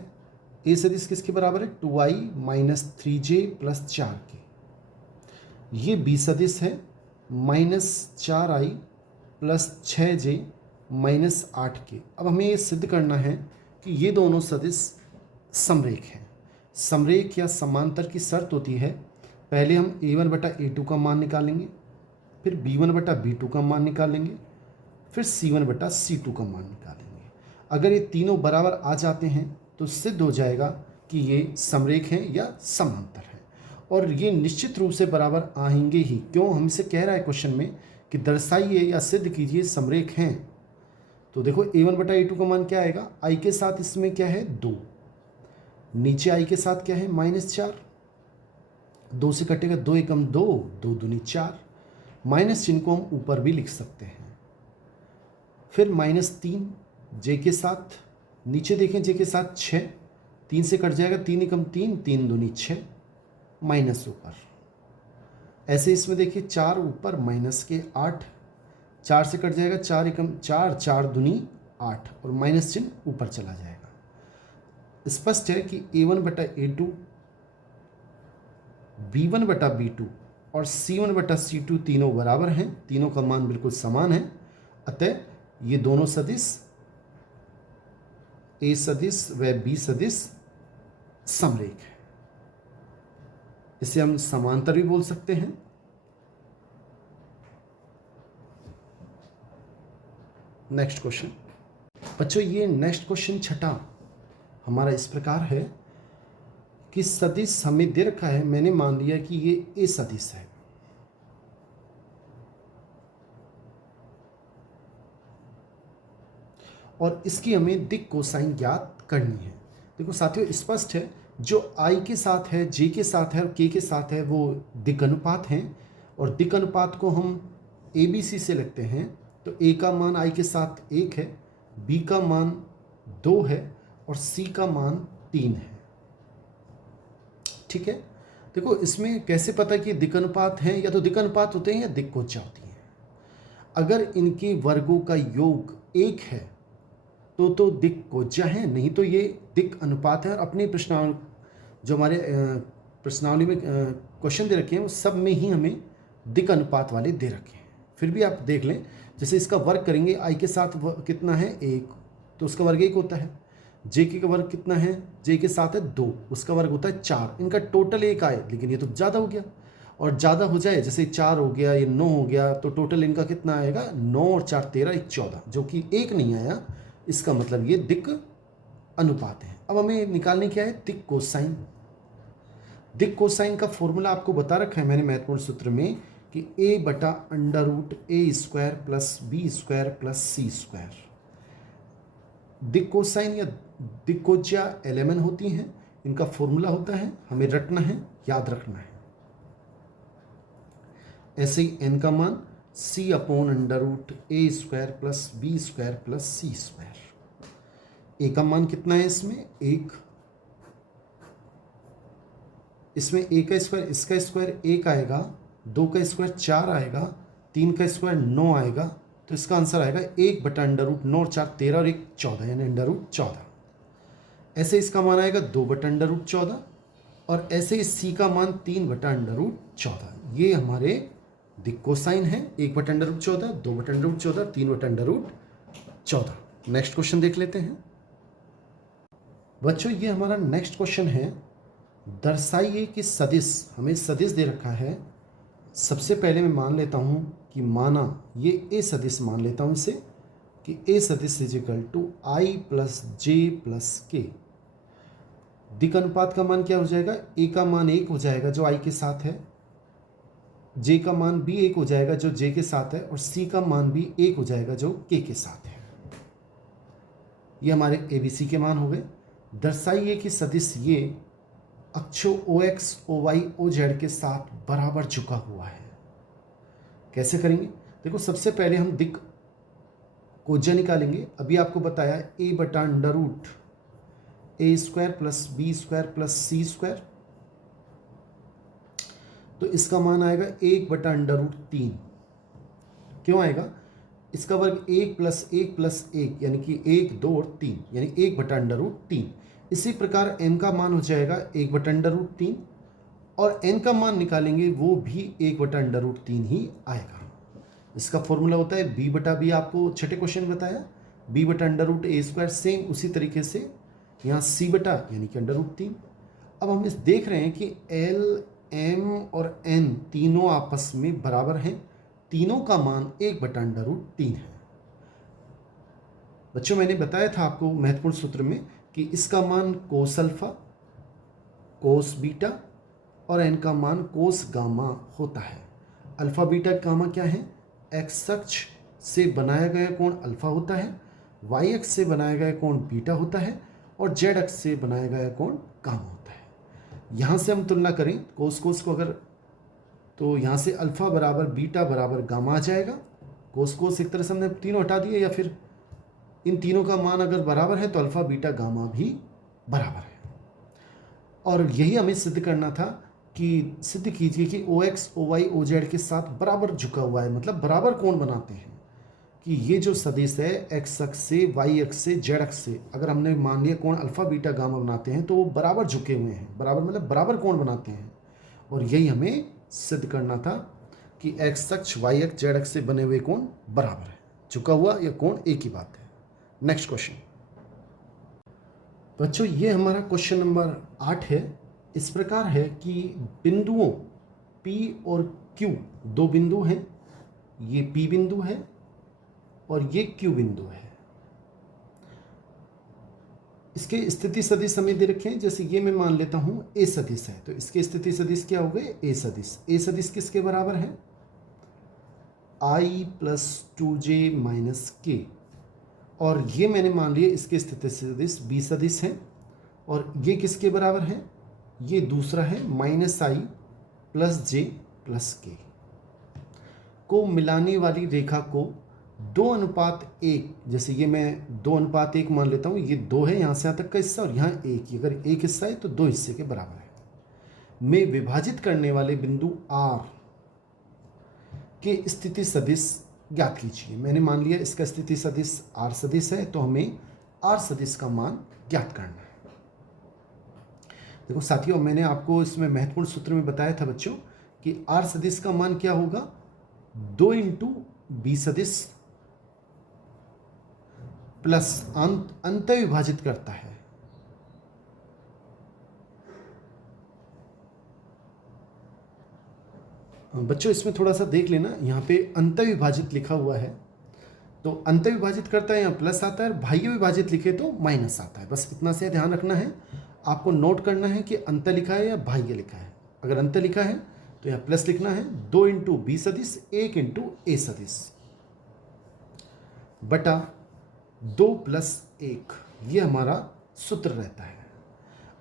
ए सदिश किसके बराबर है, 2i minus 3j plus 4k। ये बी सदिश है, minus 4i plus 6j minus 8k। अब हमें ये सिद्ध करना है कि ये दोनों सदिश समरेख हैं। समरेख या समांतर की शर्त होती है, पहले हम a1 बटा a2 का मान निकालेंगे, फिर b1 बटा b2 का मान निकालेंगे, फिर c1 बटा c2 का मान निकालेंगे। अगर ये तीनों बराबर आ जाते हैं तो सिद्ध हो जाएगा कि ये समरेख हैं या समांतर हैं, और ये निश्चित रूप से बराबर आएंगे ही। क्यों, हमसे कह रहा है क्वेश्चन में कि दर्शाइए या सिद्ध कीजिए समरेख हैं। तो देखो a1 बटा a2 का मान क्या आएगा, i के साथ इसमें क्या है 2, नीचे i के साथ क्या है -4, 2 से कटेगा 2 एकम 2, 2 दूनी 4, माइनस चिन्ह को हम ऊपर भी लिख सकते हैं। फिर -3 j के साथ नीचे देखें जे के साथ 6, 3 से कट जाएगा, 3 एकम 3, 3 दूनी 6, माइनस ऊपर। ऐसे इसमें देखिए 4 ऊपर माइनस के 8, 4 से कट जाएगा, 4 एकम 4, 4 दूनी 8 और माइनस चिन्ह ऊपर चला जाएगा। स्पष्ट है कि A1/A2, B1/B2 और C1/C2 तीनों बराबर हैं, तीनों का मान बिल्कुल समान है। अतः ये दोनों सदिश A सदिश व B सदिश समरेख है। इसे हम समांतर भी बोल सकते हैं। नेक्स्ट क्वेश्चन बच्चों, ये नेक्स्ट क्वेश्चन छठा हमारा इस प्रकार है कि सदिश हमें दे रखा है, मैंने मान लिया कि ये A सदिश है। और इसकी हमें दिक् कोसाइन ज्ञात करनी है। देखो साथियों, स्पष्ट है जो I के साथ है, J के साथ है और K के साथ है वो दिक् अनुपात हैं। और दिक् अनुपात को हम ABC से लिखते हैं। तो A का मान I के साथ 1 है, B का मान 2 है और C का मान 3 है। ठीक है, देखो इसमें कैसे पता कि दिक् अनुपात हैं? या तो दिक् अनुपात होते हैं या दिक् कोज्या होती है। अगर इनके वर्गों का योग 1 है तो दिक् कोज्या है, नहीं तो ये दिक् अनुपात है। और अपनी प्रश्नावली जो हमारे प्रश्नावली में क्वेश्चन दे रखे हैं वो सब में ही हमें दिक् अनुपात वाले दे रखे हैं। फिर भी आप देख लें, जैसे इसका वर्ग करेंगे I के साथ कितना है 1, तो उसका वर्ग 1 होता है। J का वर्ग कितना है, J के साथ है 2, उसका वर्ग होता है 4। इनका टोटल 1 आए, लेकिन ये तो ज़्यादा हो गया। और ज़्यादा हो जाए, जैसे 4 हो गया, ये 9 हो गया, तो टोटल इनका कितना आएगा 9 और 4 13, 14, जो कि 1 नहीं आया। इसका मतलब ये दिक् अनुपात है। अब हमें निकालने क्या है, दिक् कोसाइन। दिक् कोसाइन का फॉर्मूला आपको बता रखा है मैंने महत्वपूर्ण सूत्र में कि A/√A² plus B² plus C²। दिक् कोसाइन या दिक् कोज्या LMN होती हैं। इनका फॉर्मूला होता है, हमें रटना है, याद रखना है। ऐसे ही n का मान C/√A² plus B² plus C²। A का मान कितना है इसमें 1, इसमें A का स्क्वायर, इसका स्क्वायर 1 आएगा, 2 का स्क्वायर 4 आएगा, 3 का स्क्वायर 9 आएगा। तो इसका आंसर आएगा 1/√9 और 4 13 और 1 14, यानी √14। ऐसे इसका मान आएगा 2/√14 और ऐसे ही C का मान 3/√14। ये हमारे दिक् कोसाइन है, 1/√14, 2/√14, 3/√14। नेक्स्ट क्वेश्चन देख लेते हैं बच्चों। ये हमारा नेक्स्ट क्वेश्चन है, दर्शाइए कि सदिश, हमें सदिश दे रखा है। सबसे पहले मैं मान लेता हूँ कि माना ये A सदिश मान लेता हूँ इसे कि A सदिश = I + J + K। दिक् अनुपात का मान क्या हो जाएगा, A का मान 1 हो जाएगा जो I के साथ है, J का मान भी 1 हो जाएगा जो J के साथ है, और C का मान भी 1 हो जाएगा जो K के साथ है। ये हमारे ABC के मान हो गए। दर्शाइए कि सदिश ये अक्षों OX, OY, OZ के साथ बराबर झुका हुआ है। कैसे करेंगे, देखो सबसे पहले हम दिक् कोज्या निकालेंगे। अभी आपको बताया A/√A² plus B² plus C²। तो इसका मान आएगा 1/√3। क्यों आएगा, इसका वर्ग 1 + 1 + 1 यानी कि 1, 2 और 3, यानी 1/√3। इसी प्रकार n का मान हो जाएगा 1/√3 और n का मान निकालेंगे वो भी 1/√3 ही आएगा। इसका फॉर्मूला होता है B/B, आपको छठे क्वेश्चन बताया, B/√A²। सेम उसी तरीके से यहाँ C/ यानी कि √3। अब हम इस देख रहे हैं कि L, M और N तीनों आपस में बराबर हैं, तीनों का मान 1/√3 है। बच्चों मैंने बताया था आपको महत्वपूर्ण सूत्र में कि इसका मान कोस अल्फा, कोस बीटा और n का मान कोस गामा होता है। अल्फा बीटा गामा क्या है, एक्स अक्ष से बनाया गया कोण अल्फा होता है, वाई अक्ष से बनाया गया कोण बीटा होता है और जेड अक्ष से बनाया गया कोण गामा होता है। यहाँ से हम तुलना करें कोस कोस को अगर, तो यहाँ से अल्फा बराबर बीटा बराबर गामा आ जाएगा। कोस कोस एक तरह से हमने तीनों हटा दिए, या फिर इन तीनों का मान अगर बराबर है तो अल्फा बीटा गामा भी बराबर है। और यही हमें सिद्ध करना था कि सिद्ध कीजिए कि O X O Y O Z के साथ बराबर झुका हुआ है, मतलब बराबर कोण बनाते हैं। कि ये जो सदिश है एक्स अक्ष से वाई अक्ष से जेड अक्ष से अगर हमने मान लिया कोण अल्फा बीटा गामा बनाते हैं तो वो बराबर झुके हुए हैं, बराबर मतलब बराबर कोण बनाते हैं। और यही हमें सिद्ध करना था कि एक्स अक्ष वाई अक्ष जेड अक्ष से बने हुए कोण बराबर है, झुका हुआ या कोण एक ही बात है। नेक्स्ट क्वेश्चन बच्चों, ये हमारा क्वेश्चन नंबर 8 है। इस प्रकार है कि बिंदुओं P और Q दो बिंदु हैं, ये P बिंदु है और ये Q बिंदु है। इसके स्थिति सदिश हमें दे रखे हैं, जैसे ये मैं मान लेता हूं A सदिश है, तो इसके स्थिति सदिश क्या हो गए A सदिश। A सदिश किसके बराबर है? I plus 2j minus k। और ये मैंने मान लिया इसके स्थिति सदिश B सदिश है, और ये किसके बराबर है? ये दूसरा है minus I plus j plus k। को मिलाने वाली रेखा को 2:1, जैसे ये मैं 2:1 मान लेता हूँ, ये 2 है यहाँ से यहाँ तक का हिस्सा और यहाँ 1, अगर एक हिस्सा है तो 2 हिस्से के बराबर है, में विभाजित करने वाले बिंदु R के स्थिति सदिश ज्ञात कीजिए। मैंने मान लिया इसका स्थिति सदिश R सदिश है, तो हमें R सदिश का मान ज्ञात करना है। देखो साथियों, मैंने आपको इसमें महत्वपूर्ण सूत्र में बताया था बच्चों कि R सदिश का मान क्या होगा? 2 इंटू B सदिश प्लस अंत विभाजित करता है बच्चों, इसमें थोड़ा सा देख लेना, यहाँ पे अंत विभाजित लिखा हुआ है, तो अंत विभाजित करता है यहाँ प्लस आता है, बाह्य विभाजित लिखे तो माइनस आता है। बस इतना से ध्यान रखना है, आपको नोट करना है कि अंत लिखा है या बाह्य लिखा है। अगर अंत लिखा है तो यहाँ प्लस लिखना है, 2 इंटू B सदिश 1 इंटू A सदिश बटा 2 प्लस 1, ये हमारा सूत्र रहता है।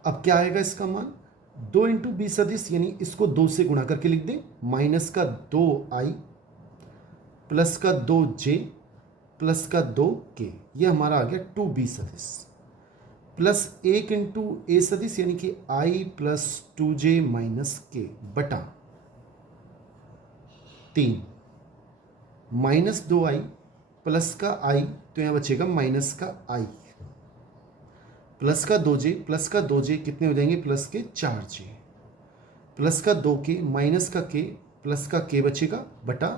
अब क्या आएगा इसका मान? 2 इंटू B सदिश यानी इसको 2 से गुणा करके लिख दें, माइनस का 2i प्लस का 2j प्लस का 2k, ये हमारा आ गया 2B सदिश प्लस 1 इंटू A सदिश यानी कि i plus 2j minus k बटा 3 माइनस 2i प्लस का i, तो यहाँ बचेगा माइनस का i प्लस का 2j कितने हो जाएंगे? प्लस के 4j प्लस का 2k माइनस का k प्लस का k बचेगा बटा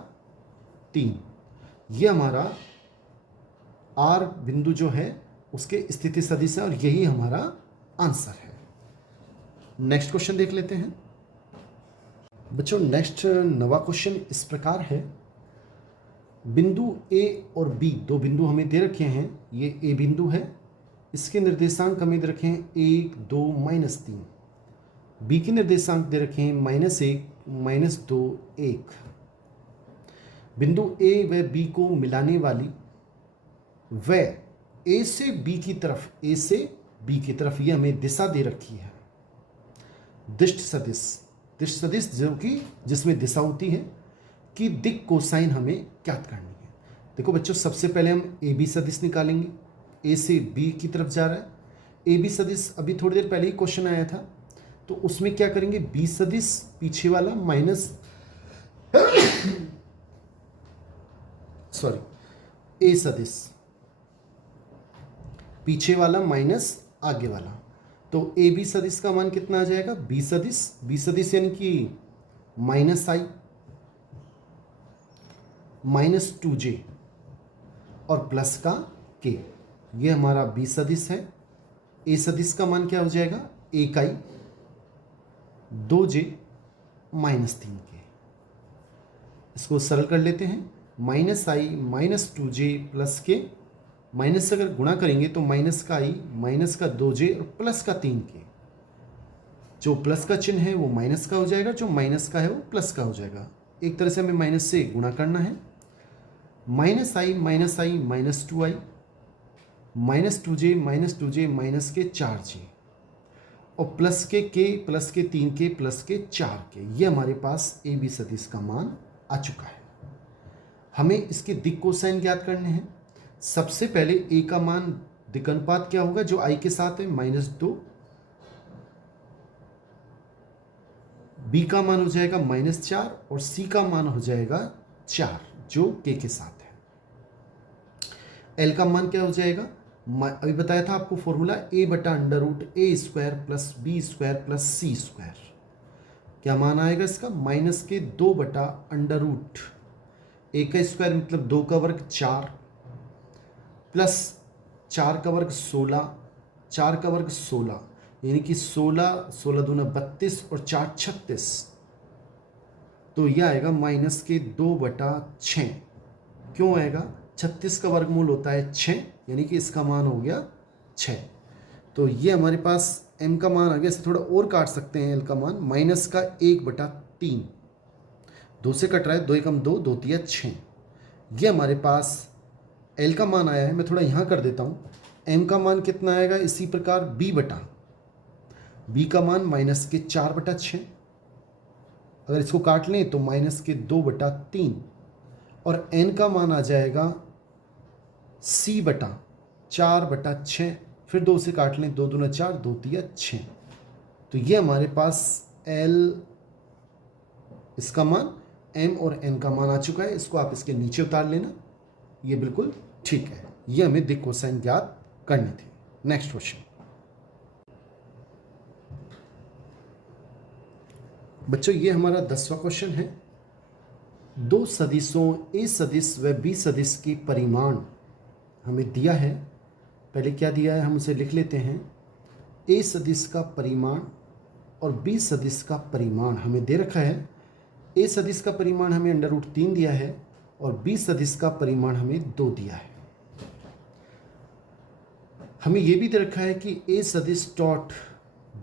3। ये हमारा R बिंदु जो है उसके स्थिति सदिश है और यही हमारा आंसर है। नेक्स्ट क्वेश्चन देख लेते हैं बच्चों। नेक्स्ट 9वां क्वेश्चन इस प्रकार है, बिंदु A और B दो बिंदु हमें दे रखे हैं। ये A बिंदु है, इसके निर्देशांक हमें दे रखे हैं 1 2 माइनस 3। B के निर्देशांक दे रखे हैं -1 -2 1। बिंदु A व B को मिलाने वाली व A से B की तरफ ये हमें दिशा दे रखी है। दिष्ट सदिश जो कि जिसमें दिशा होती है कि दिक् कोसाइन हमें ज्ञात करनी है। देखो बच्चों, सबसे पहले हम AB सदिश निकालेंगे। A से B की तरफ जा रहा है। AB सदिश अभी थोड़ी देर पहले ही क्वेश्चन आया था, तो उसमें क्या करेंगे? B सदिश पीछे वाला माइनस A सदिश पीछे वाला माइनस आगे वाला, तो AB सदिश का मान कितना आ जाएगा? B सदिश यानी कि माइनस i माइनस 2j और प्लस का k, ये हमारा B सदिश है। A सदिश का मान क्या हो जाएगा? 1i 2j minus 3k। इसको सरल कर लेते हैं, minus i minus 2j plus k, minus से अगर गुणा करेंगे तो माइनस का i माइनस का 2j और प्लस का 3k। जो प्लस का चिन्ह है वो माइनस का हो जाएगा, जो माइनस का है वो प्लस का हो जाएगा। एक तरह से हमें माइनस से गुणा करना है। Minus i minus 2i minus 2j minus के 4j और प्लस के k प्लस के 3k प्लस के 4k, ये हमारे पास AB सदिश का मान आ चुका है। हमें इसके दिक् कोसाइन ज्ञात करने हैं। सबसे पहले ए का मान दिक्कनुपात क्या होगा जो आई के साथ है -2, बी का मान हो जाएगा -4 और सी का मान हो जाएगा 4 जो के साथ है। एल का मान क्या हो जाएगा, अभी बताया था आपको formula a/√a² plus b² plus c²। क्या मान आएगा इसका, -2/√, a का स्क्वायर मतलब 2 का वर्ग 4 प्लस 4 का वर्ग 16, 4 का वर्ग 16 यानी कि 16 दूना 32 और 4 36, तो यह आएगा -2/6। क्यों आएगा, 36 का वर्गमूल होता है 6 यानी कि इसका मान हो गया 6। तो ये हमारे पास m का मान आ गया। इसे थोड़ा और काट सकते हैं, l का मान -1/3, 2 से कट रहा है, 2 एकम 2, 2 तिया 6। ये हमारे पास l का मान आया है। मैं थोड़ा यहाँ कर देता हूँ। m का मान कितना आएगा, इसी प्रकार b का मान -4/6, अगर इसको काट लें तो -2/3, और n का मान आ जाएगा c/4/6, फिर 2 से काट लें, 2 दूना 4, 2 तिया 6। तो ये हमारे पास l इसका मान, m और n का मान आ चुका है। इसको आप इसके नीचे उतार लेना, ये बिल्कुल ठीक है। ये हमें दिक् कोसाइन ज्ञात करनी थी। नेक्स्ट क्वेश्चन बच्चों, ये हमारा 10वां क्वेश्चन है। दो सदिशों a सदिश व b सदिश की परिमाण हमें दिया है। पहले क्या दिया है हम उसे लिख लेते हैं। a सदिश का परिमाण और b सदिश का परिमाण हमें दे रखा है। a सदिश का परिमाण हमें √3 दिया है और b सदिश का परिमाण हमें 2 दिया है। हमें यह भी दे रखा है कि a सदिश डॉट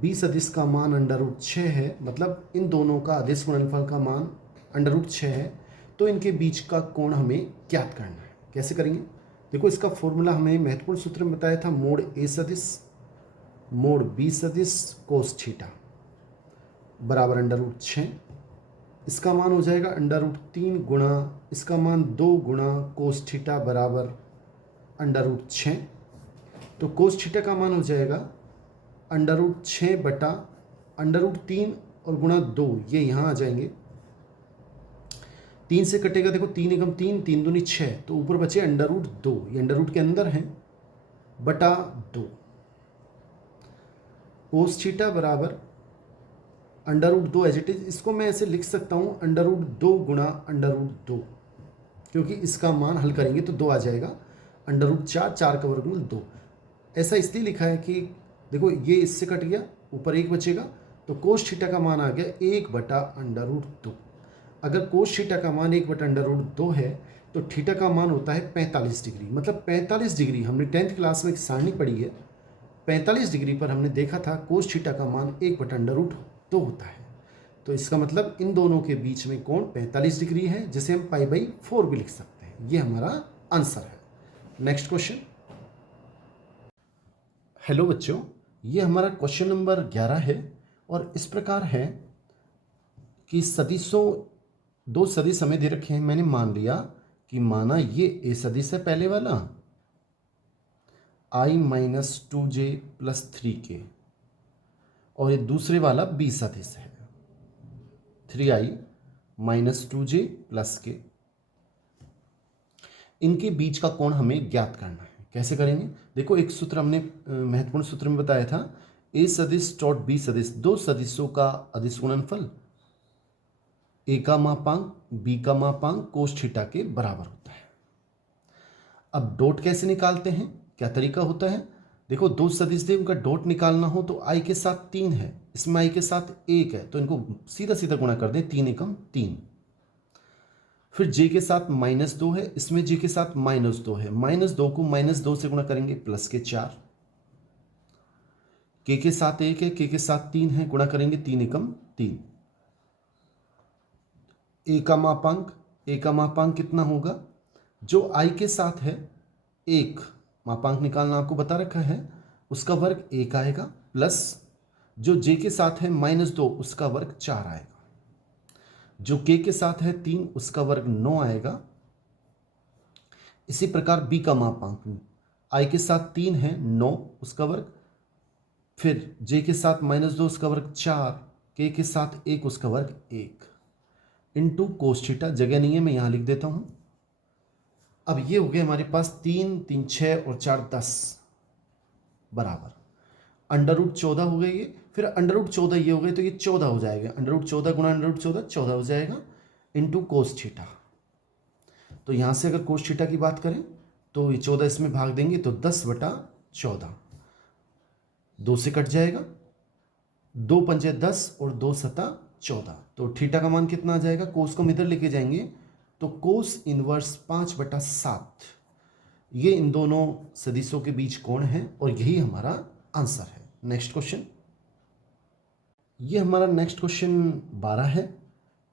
b सदिश का मान √6 है, मतलब इन दोनों का अदिश गुणनफल का मान √6 है। तो इनके बीच का कोण हमें ज्ञात करना है। कैसे करेंगे, देखो इसका फॉर्मूला हमें महत्वपूर्ण सूत्र में बताया था, मोड a सदिश मोड b सदिश कोस थीटा बराबर √6। इसका मान हो जाएगा √3 गुणा इसका मान 2 गुणा कोस थीटा बराबर √6। तो कोस थीटा का मान हो जाएगा √6 बटा √3 और गुणा 2, ये यहाँ आ जाएंगे। 3 से कटेगा, देखो 3 एकम 3, 3 दूनी 6, तो ऊपर बचे √2, ये √ के अंदर है, बटा 2। कोस थीटा बराबर √2 एज इट इज। इसको मैं ऐसे लिख सकता हूँ √2 गुणा √2, क्योंकि इसका मान हल करेंगे तो 2 आ जाएगा। √4, 4 का वर्गमूल 2। ऐसा इसलिए लिखा है कि देखो ये इससे कट गया, ऊपर 1 बचेगा, तो कोस थीटा का मान आ गया 1/√2। अगर कोस थीटा का मान 1/√2 है तो थीटा का मान होता है 45 डिग्री। मतलब 45 डिग्री, हमने 10th क्लास में एक सारणी पढ़ी है, 45 डिग्री पर हमने देखा था कोस थीटा का मान 1/√2 होता है। तो इसका मतलब इन दोनों के बीच में कोण 45 डिग्री है, जिसे हम π/4 भी लिख सकते हैं। ये हमारा आंसर है। Next question. हेलो बच्चों, ये हमारा क्वेश्चन नंबर 11 है और इस प्रकार है कि सदिशों, दो सदिश हमें दे रखे हैं। मैंने मान लिया कि माना ये a सदिश है पहले वाला, i - 2j + 3k, और ये दूसरे वाला b सदिश है 3i - 2j + k। इनके बीच का कोण हमें ज्ञात करना है। कैसे करेंगे, देखो एक सूत्र हमने महत्वपूर्ण सूत्र में बताया था, a सदिश डॉट b सदिश, दो सदिशों का अदिश गुणनफल a का मापांक b का मापांक कोस थीटा के बराबर होता है। अब डॉट कैसे निकालते हैं, क्या तरीका होता है, देखो दो सदिश थे, उनका डॉट निकालना हो तो i के साथ 3 है, इसमें i के साथ 1 है, तो इनको सीधा सीधा गुणा कर दें, 3 एकम 3। फिर j के साथ -2 है, इसमें j के साथ -2 है, -2 को -2 से गुणा करेंगे प्लस के 4। k के साथ 1 है, k के साथ 3 है, गुणा करेंगे 3 एकम 3। a का मापांक कितना होगा, जो i के साथ है 1, मापांक निकालना आपको बता रखा है, उसका वर्ग 1 आएगा, प्लस जो j के साथ है -2, उसका वर्ग 4 आएगा, जो k के साथ है 3, उसका वर्ग 9 आएगा। इसी प्रकार b का मापांक i के साथ 3 है 9 उसका वर्ग, फिर j के साथ -2 उसका वर्ग 4, k के साथ 1 उसका वर्ग 1 इंटू कोस थीटा, जगह नहीं है मैं यहाँ लिख देता हूँ। अब ये हो गए हमारे पास 3 3 6 और 4 10 बराबर √14 हो गए ये, फिर √14 ये हो गए तो ये 14 हो जाएगा, √14 गुणा √14 14 हो जाएगा इंटू कोस थीटा। तो यहाँ से अगर कोस थीटा की बात करें तो ये 14 इसमें भाग देंगे तो 10/14, 2 से कट जाएगा, 2 पंजे 10 और 2 सता 14, तो थीटा का मान कितना आ जाएगा, कोस को हम इधर लेके जाएंगे तो कोस इनवर्स 5/7, ये इन दोनों सदिशों के बीच कोण है और यही हमारा आंसर है। नेक्स्ट क्वेश्चन, ये हमारा नेक्स्ट क्वेश्चन 12 है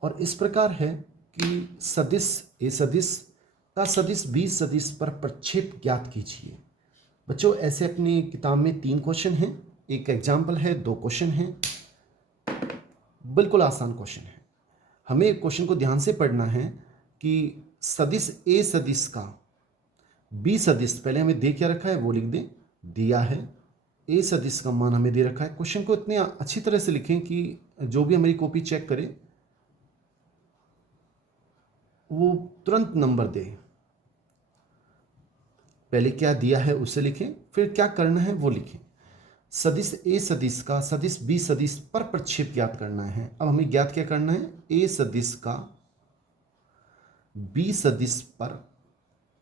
और इस प्रकार है कि सदिश ए सदिश का सदिश बी सदिश पर प्रक्षेप ज्ञात कीजिए। बच्चों ऐसे अपनी किताब में 3 क्वेश्चन हैं, एक एग्जाम्पल है, 2 क्वेश्चन हैं, बिल्कुल आसान क्वेश्चन है। हमें क्वेश्चन को ध्यान से पढ़ना है कि सदिश ए सदिश का बी सदिश, पहले हमें दे क्या रखा है वो लिख दें, दिया है ए सदिश का मान हमें दे रखा है। क्वेश्चन को इतने अच्छी तरह से लिखें कि जो भी हमारी कॉपी चेक करे वो तुरंत नंबर दे। पहले क्या दिया है उसे लिखें, फिर क्या करना है वो लिखें। सदिश ए सदिश का सदिश बी सदिश पर प्रक्षेप ज्ञात करना है। अब हमें ज्ञात क्या करना है, ए सदिश का बी सदिश पर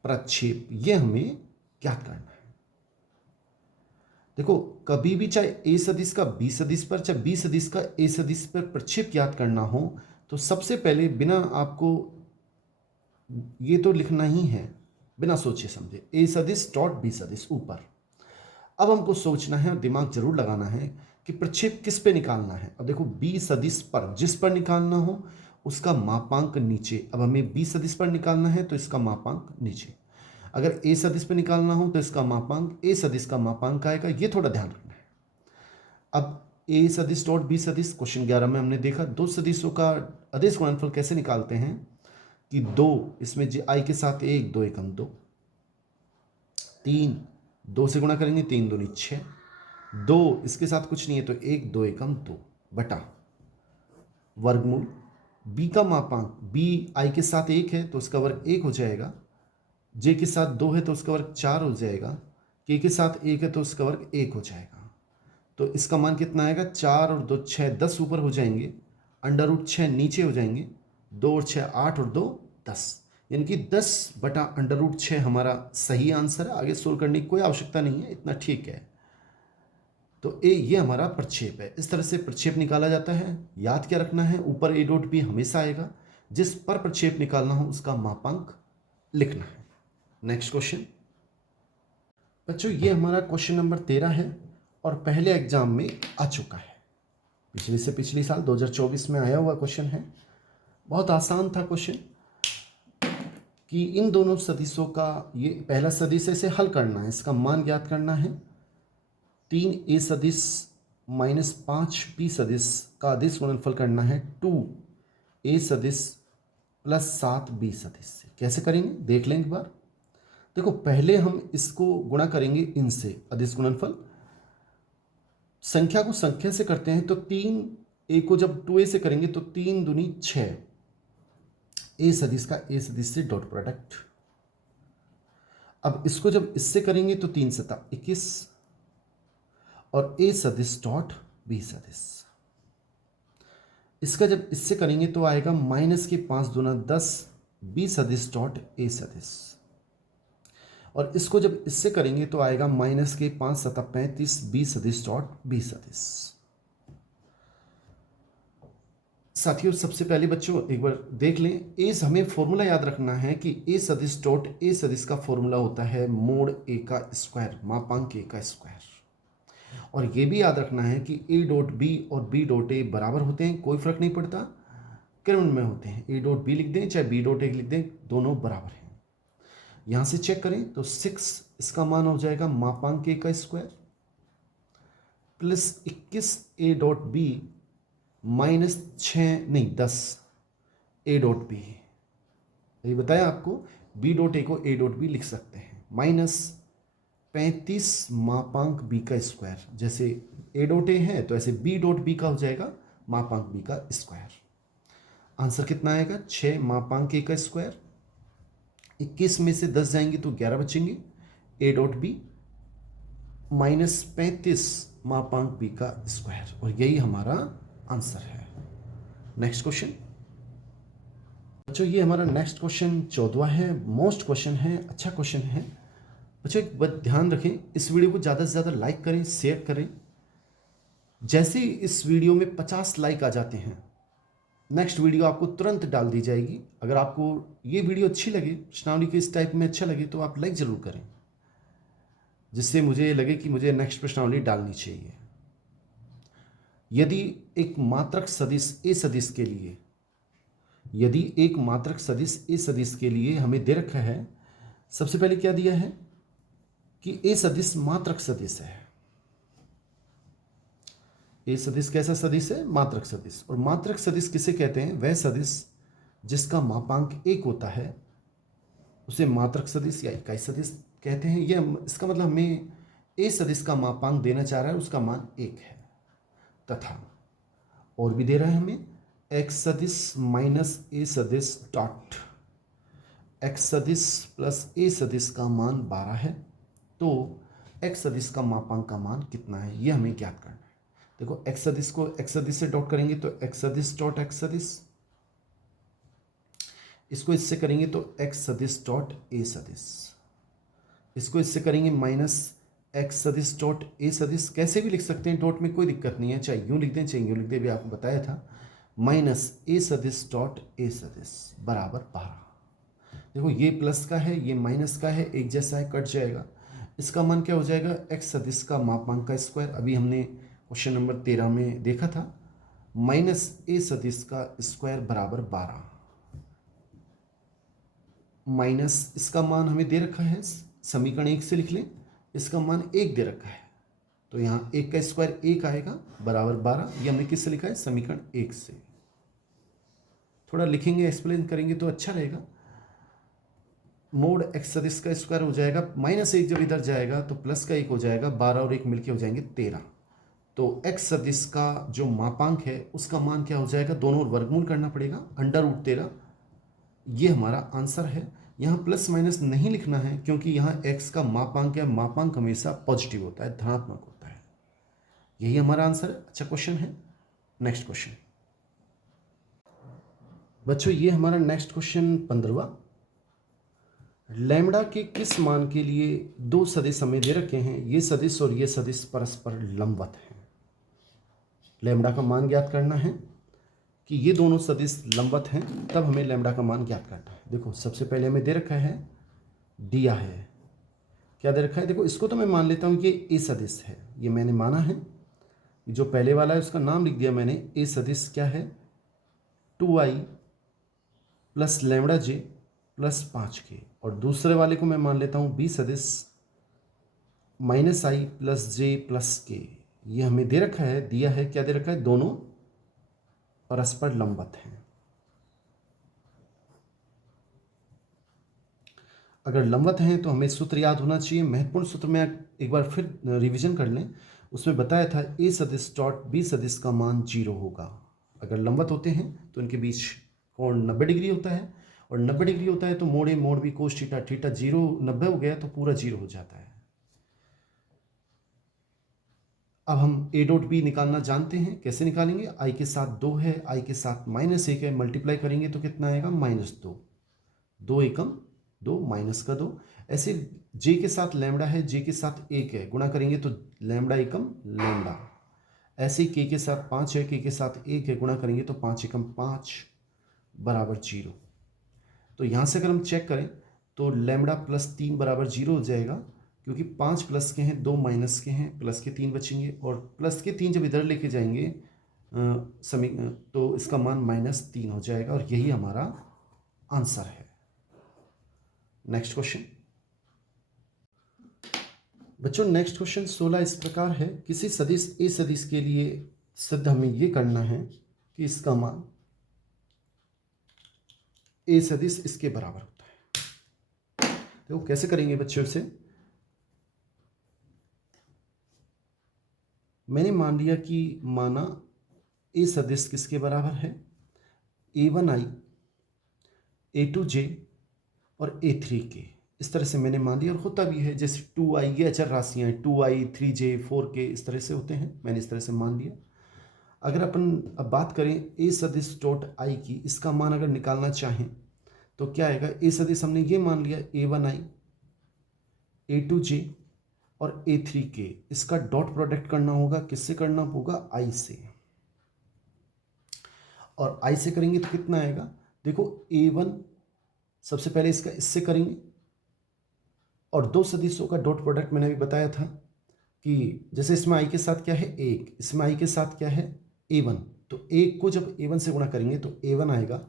प्रक्षेप, ये हमें ज्ञात करना है। देखो कभी भी चाहे ए सदिश का बी सदिश पर, चाहे बी सदिश का ए सदिश पर प्रक्षेप ज्ञात करना हो तो सबसे पहले बिना आपको ये तो लिखना ही है, बिना सोचे समझे, ए सदिश डॉट बी सदिश ऊपर। अब हमको सोचना है और दिमाग जरूर लगाना है कि प्रक्षेप किस पे निकालना है। अब देखो बी सदिश पर, जिस पर निकालना हो उसका मापांक नीचे। अब हमें बी सदिश पर निकालना है तो इसका मापांक नीचे, अगर ए सदिश पर निकालना हो तो इसका मापांक, ए सदिश का मापांक आएगा, ये थोड़ा ध्यान रखना है। अब ए सदिश डॉट बी सदिश, क्वेश्चन 11 में हमने देखा 2 सदिशों का अदिश गुणनफल कैसे निकालते हैं कि 2 इसमें आई के साथ 1, 2 एकम 2, 3 2 से गुणा करेंगे 3 दूनी 6, 2 इसके साथ कुछ नहीं है तो 1, 2 एकम 2 बटा वर्गमूल। बी का मापांक, बी आई के साथ 1 है तो उसका वर्ग 1 हो जाएगा, जे के साथ 2 है तो उसका वर्ग 4 हो जाएगा, के के साथ 1 है तो उसका वर्ग 1 हो जाएगा। तो इसका मान कितना आएगा, 4 और 2 6, 10 ऊपर हो जाएंगे, √6 नीचे हो जाएंगे, 2 और 6 8 और 2 10, यानी कि 10/√6 हमारा सही आंसर है। आगे सोल्व करने की कोई आवश्यकता नहीं है, इतना ठीक है। तो ये हमारा प्रक्षेप है। इस तरह से प्रक्षेप निकाला जाता है। याद क्या रखना है, ऊपर ए डॉट बी हमेशा आएगा, जिस पर प्रक्षेप निकालना हो उसका मापांक लिखना है। नेक्स्ट क्वेश्चन बच्चों, ये हमारा क्वेश्चन नंबर 13 है और पहले एग्जाम में आ चुका है, पिछले से पिछले साल 2024 में आया हुआ क्वेश्चन है। बहुत आसान था क्वेश्चन कि इन दोनों सदिशों का, ये पहला सदिश से हल करना है, इसका मान ज्ञात करना है। 3 ए सदिश -5 बी सदिश का अदिश गुणनफल करना है 2 ए सदिश +7 बी सदिश से। कैसे करेंगे देख लें एक बार। देखो पहले हम इसको गुणा करेंगे इनसे, अदिश गुणनफल, संख्या को संख्या से करते हैं तो 3 ए को जब 2a से करेंगे तो 3 दूनी 6, ए सदिश का ए सदिश से डॉट प्रोडक्ट। अब इसको जब इससे करेंगे तो 3 सता 21 और ए सदिश डॉट बी सदिश। इसका जब इससे करेंगे तो आएगा -5 दूना 10 बी सदिश डॉट ए सदिश, और इसको जब इससे करेंगे तो आएगा -5 सता 35 बी सदिश डॉट बी सदिश। साथियों सबसे पहले बच्चों एक बार देख लें, ए हमें फॉर्मूला याद रखना है कि ए सदिश डॉट ए सदिश का फॉर्मूला होता है मोड ए का स्क्वायर, मापांक ए का स्क्वायर। और ये भी याद रखना है कि ए डॉट बी और बी डॉट ए बराबर होते हैं, कोई फर्क नहीं पड़ता, क्रम में होते हैं। ए डॉट बी लिख दें चाहे बी डॉट ए लिख दें, दोनों बराबर हैं। यहाँ से चेक करें तो 6 इसका मान हो जाएगा मापांक ए का square plus 21 A dot B -6 नहीं 10 ए डॉट बी, ये बताया आपको बी डॉट ए को ए डॉट बी लिख सकते हैं, माइनस 35 मापांक बी का स्क्वायर। जैसे ए डॉट ए है तो ऐसे बी डॉट बी का हो जाएगा मापांक बी का स्क्वायर। आंसर कितना आएगा? 6 मापांक ए का स्क्वायर। 21 में से 10 जाएंगे तो 11 बचेंगे, ए डॉट बी माइनस 35 मापांक बी का स्क्वायर, और यही हमारा आंसर है। नेक्स्ट क्वेश्चन बच्चों, ये हमारा नेक्स्ट क्वेश्चन 14वां है, मोस्ट क्वेश्चन है, अच्छा क्वेश्चन है। बच्चों एक बात ध्यान रखें, इस वीडियो को ज़्यादा से ज़्यादा लाइक करें, शेयर करें। जैसे ही इस वीडियो में 50 लाइक आ जाते हैं, नेक्स्ट वीडियो आपको तुरंत डाल दी जाएगी। अगर आपको ये वीडियो अच्छी लगे, प्रश्नावली के इस टाइप में अच्छा लगे, तो आप लाइक ज़रूर करें, जिससे मुझे लगे कि मुझे नेक्स्ट प्रश्नावली डालनी चाहिए। यदि एक मात्रक सदिश ए सदिश के लिए, यदि एक मात्रक सदिश ए सदिश के लिए हमें दे रखा है, सबसे पहले क्या दिया है कि ए सदिश मात्रक सदिश है। ए सदिश कैसा सदिश है? मात्रक सदिश। और मात्रक सदिश किसे कहते हैं? वह सदिश जिसका मापांक 1 होता है उसे मात्रक सदिश या इकाई सदिश कहते हैं। यह इसका मतलब हमें ए सदिश का मापांक देना चाह रहा है, उसका मान 1 है, तथा और भी दे रहा है हमें एक्स सदिश माइनस ए सदिश डॉट एक्स सदिश प्लस ए सदिश का मान 12 है। तो एक्स सदिश का मापांक का मान कितना है, यह हमें ज्ञात करना है। देखो एक्स सदिश को एक्स सदिश से डॉट करेंगे तो एक्स सदिश डॉट एक्स सदिश, इसको इससे करेंगे तो एक्स सदिश डॉट ए सदिश, इसको इससे करेंगे माइनस एक्स सदिश डॉट ए सदिश। कैसे भी लिख सकते हैं, डॉट में कोई दिक्कत नहीं है, चाहे यूँ लिख दें चाहे यूँ लिख दें, भी आपको बताया था। माइनस ए सदिश डॉट ए सदिश बराबर 12। देखो ये प्लस का है, ये माइनस का है, एक जैसा है, कट जाएगा। इसका मान क्या हो जाएगा? एक्स सदिश का मापांक का स्क्वायर। अभी हमने क्वेश्चन नंबर 13 में देखा था, माइनस ए सदिश का स्क्वायर बराबर 12, माइनस इसका मान हमें दे रखा है, समीकरण 1 से लिख लें, इसका मान 1 दे रखा है, तो यहाँ 1 का स्क्वायर 1 आएगा बराबर 12। ये हमने किससे लिखा है? समीकरण 1 से। थोड़ा लिखेंगे, एक्सप्लेन करेंगे तो अच्छा रहेगा। मोड एक्स सदिश का स्क्वायर हो जाएगा, माइनस 1 जब इधर जाएगा तो प्लस का 1 हो जाएगा, 12 और 1 मिलके हो जाएंगे 13। तो एक्स सदिश का जो मापांक है उसका मान क्या हो जाएगा? दोनों ओर वर्गमूल करना पड़ेगा, √13। ये हमारा आंसर है। यहाँ प्लस माइनस नहीं लिखना है, क्योंकि यहाँ एक्स का मापांक है, मापांक हमेशा पॉजिटिव होता है, धनात्मक होता है। यही हमारा आंसर है। अच्छा क्वेश्चन है। नेक्स्ट क्वेश्चन बच्चों, ये हमारा नेक्स्ट क्वेश्चन 15वां। लैम्बडा के किस मान के लिए 2 सदिश हमें दे रखे हैं? ये सदिश और ये सदिश परस्पर लंबवत हैं। लैम्बडा का मान ज्ञात करना है कि ये दोनों सदिश लंबवत हैं, तब हमें लैम्बडा का मान ज्ञात करना है। देखो सबसे पहले हमें दे रखा है, दिया है, क्या दे रखा है? देखो इसको तो मैं मान लेता हूँ ये ए सदिश है, ये मैंने माना है। जो पहले वाला है उसका नाम लिख दिया मैंने, ए सदिश क्या है? 2i प्लस लैम्बडा जे प्लस 5k। और दूसरे वाले को मैं मान लेता हूँ बी सदिश माइनस आई प्लस जे प्लस के। ये हमें दे रखा है, दिया है, क्या दे रखा है? दोनों परस्पर लंबवत हैं। अगर लंबवत हैं तो हमें सूत्र याद होना चाहिए। महत्वपूर्ण सूत्र में एक बार फिर रिवीजन कर लें। उसमें बताया था ए सदिश डॉट बी सदिश का मान 0 होगा। अगर लंबवत होते हैं तो इनके बीच कोण 90 डिग्री होता है, और 90 डिग्री होता है तो मोड़ ए मोड़ बी कोस थीटा, थीटा 0 90 हो गया तो पूरा 0 हो जाता है। अब हम ए डॉट बी निकालना जानते हैं, कैसे निकालेंगे? आई के साथ 2 है, आई के साथ -1 है, मल्टीप्लाई करेंगे तो कितना आएगा? -2। 2 एकम 2, माइनस का 2। ऐसे जे के साथ लैम्बडा है, जे के साथ 1 है, गुणा करेंगे तो लैम्बडा एकम लैम्बडा। ऐसे के साथ 5 है, के साथ 1 है, गुणा करेंगे तो 5 एकम 5 बराबर 0। तो यहाँ से अगर हम चेक करें तो लैम्बडा प्लस 3 बराबर 0 हो जाएगा, क्योंकि 5 प्लस के हैं, 2 माइनस के हैं, प्लस के 3 बचेंगे, और प्लस के 3 जब इधर लेके जाएंगे तो इसका मान -3 हो जाएगा, और यही हमारा आंसर है। नेक्स्ट क्वेश्चन बच्चों, नेक्स्ट क्वेश्चन 16 इस प्रकार है। किसी सदिश ए सदिश के लिए सिद्ध हमें ये करना है कि इसका मान ए सदिश इसके बराबर होता है। तो कैसे करेंगे बच्चों इसे? मैंने मान लिया कि माना ए सदिश किसके बराबर है, A1i, A2j और A3 के। इस तरह से मैंने मान लिया, और होता भी है, जैसे 2i ये अचर राशियाँ हैं, 2i 3j 4k इस तरह से होते हैं, मैंने इस तरह से मान लिया। अगर अपन अब बात करें ए सदिश डॉट आई की, इसका मान अगर निकालना चाहें तो क्या आएगा? ए सदिश हमने ये मान लिया A1i, A2j और A3k, इसका डॉट प्रोडक्ट करना होगा, किससे करना होगा? i से। और i से करेंगे तो कितना आएगा? देखो A1 सबसे पहले इसका इससे करेंगे, और दो सदिशों का डॉट प्रोडक्ट मैंने अभी बताया था कि जैसे इसमें i के साथ क्या है 1, इसमें i के साथ क्या है A1, तो 1 को जब A1 से गुणा करेंगे तो A1 आएगा।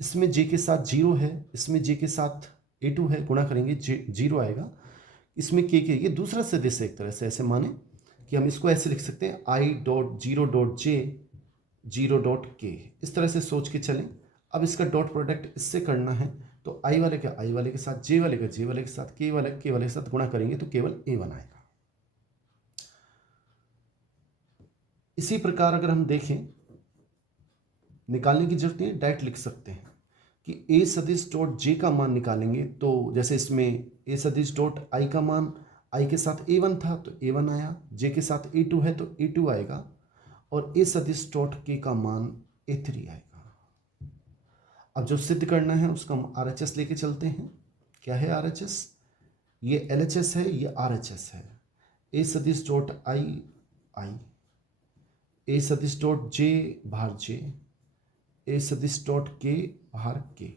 इसमें j के साथ 0 है, इसमें j के साथ A2 है, गुणा करेंगे 0 आएगा। इसमें k के, ये दूसरा सदिश है एक तरह से, ऐसे माने कि हम इसको ऐसे लिख सकते हैं i.0.j 0.k, इस तरह से सोच के चलें। अब इसका डॉट प्रोडक्ट इससे करना है तो i वाले का i वाले के साथ, j वाले का j वाले के साथ, k वाले के साथ गुणा करेंगे तो केवल A1 आएगा। इसी प्रकार अगर हम देखें, निकालने की जरूरत नहीं है, डायरेक्ट लिख सकते हैं कि ए सदिश डॉट जे का मान निकालेंगे तो जैसे इसमें ए सदिश डॉट आई का मान आई के साथ A1 था तो A1 आया, जे के साथ A2 है तो A2 आएगा, और ए सदिश डॉट के का मान A3 आएगा। अब जो सिद्ध करना है उसका हम RHS लेके चलते हैं। क्या है RHS? ये LHS है, ये RHS है। ए सदिश डॉट आई आई, ए सदिश डॉट जे भार जे, ए सदिश डॉट के भार के।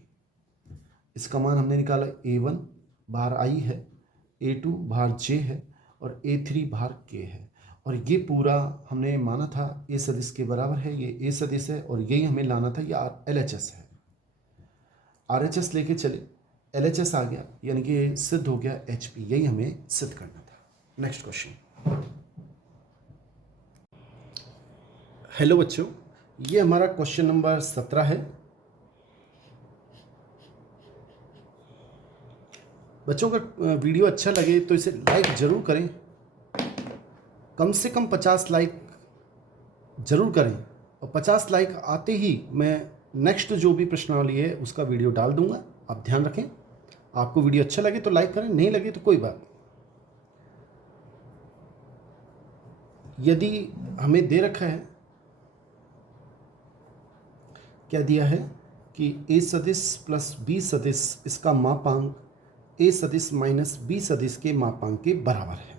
इसका मान हमने निकाला A1 भार आई है, A2 भार जे है और A3 भार के है। और ये पूरा हमने माना था ए सदिश के बराबर है, ये ए सदिश है, और यही हमें लाना था, ये LHS है। RHS लेके चले, LHS आ गया, यानी कि सिद्ध हो गया HP, यही हमें सिद्ध करना था। Next question. हेलो बच्चों, ये हमारा क्वेश्चन नंबर 17 है। बच्चों का वीडियो अच्छा लगे तो इसे लाइक ज़रूर करें, कम से कम 50 लाइक ज़रूर करें, और 50 लाइक आते ही मैं नेक्स्ट जो भी प्रश्नावली है उसका वीडियो डाल दूंगा। आप ध्यान रखें, आपको वीडियो अच्छा लगे तो लाइक करें, नहीं लगे तो कोई बात नहीं। यदि हमें दे रखा है, क्या दिया है कि a सदिश प्लस b सदिश, इसका मापांक a सदिश माइनस b सदिश के मापांक के बराबर है,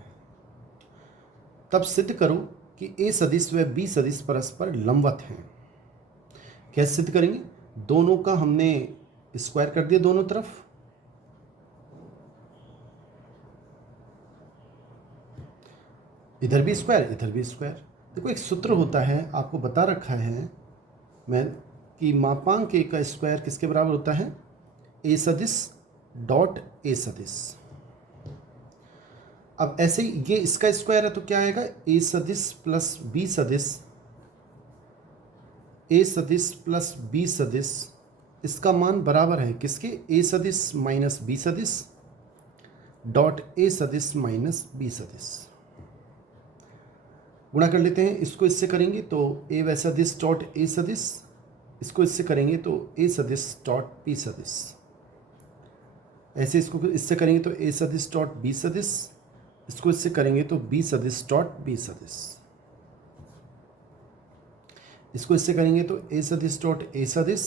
तब सिद्ध करो कि a सदिश व b सदिश परस्पर लंबवत हैं। कैसे सिद्ध करेंगे? दोनों का हमने स्क्वायर कर दिया दोनों तरफ, इधर भी स्क्वायर इधर भी स्क्वायर। देखो एक सूत्र होता है, आपको बता रखा है मैं कि मापांक a का स्क्वायर किसके बराबर होता है? a सदिश डॉट a सदिश। अब ऐसे ही ये इसका स्क्वायर है तो क्या आएगा? a सदिश प्लस b सदिश, a सदिश प्लस b सदिश, इसका मान बराबर है किसके? a सदिश माइनस b सदिश डॉट a सदिश माइनस b सदिश। गुणा कर लेते हैं, इसको इससे करेंगे तो a व सदिश डॉट a सदिश, इसको इससे करेंगे तो a सदिश डॉट b सदिश, ऐसे इसको इससे करेंगे तो a सदिश डॉट b सदिश, इसको इससे करेंगे तो b सदिश डॉट b सदिश, इसको इससे करेंगे तो a सदिश डॉट a सदिश,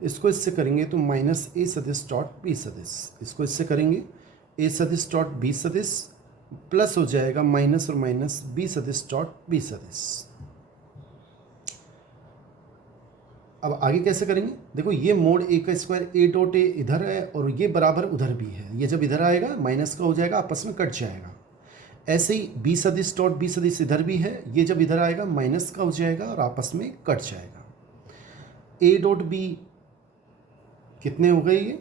इसको इससे करेंगे तो माइनस a सदिश डॉट b सदिश, इसको इससे करेंगे a सदिश डॉट b सदिश प्लस हो जाएगा माइनस और माइनस b सदिश डॉट b सदिश। अब आगे कैसे करेंगे? देखो ये मोड a का स्क्वायर a डॉट a इधर है और ये बराबर उधर भी है, ये जब इधर आएगा माइनस का हो जाएगा, आपस में कट जाएगा। ऐसे ही b सदिश डॉट b सदिश इधर भी है, ये जब इधर आएगा माइनस का हो जाएगा और आपस में कट जाएगा। a डॉट b कितने हो गए? ये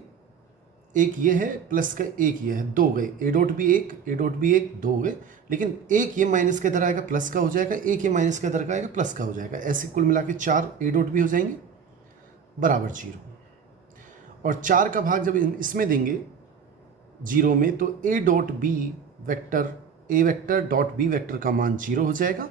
एक ये है प्लस का एक ये है, दो गए। a डॉट b एक, a डॉट b एक, दो गए। लेकिन एक ये माइनस का इधर आएगा प्लस का हो जाएगा, एक ये माइनस का इधर का आएगा प्लस का हो जाएगा, ऐसे कुल मिला के 4 a डॉट b हो जाएंगे बराबर 0। और 4 का भाग जब इसमें देंगे जीरो में, तो A dot B vector, A vector dot B vector का मान जीरो हो जाएगा।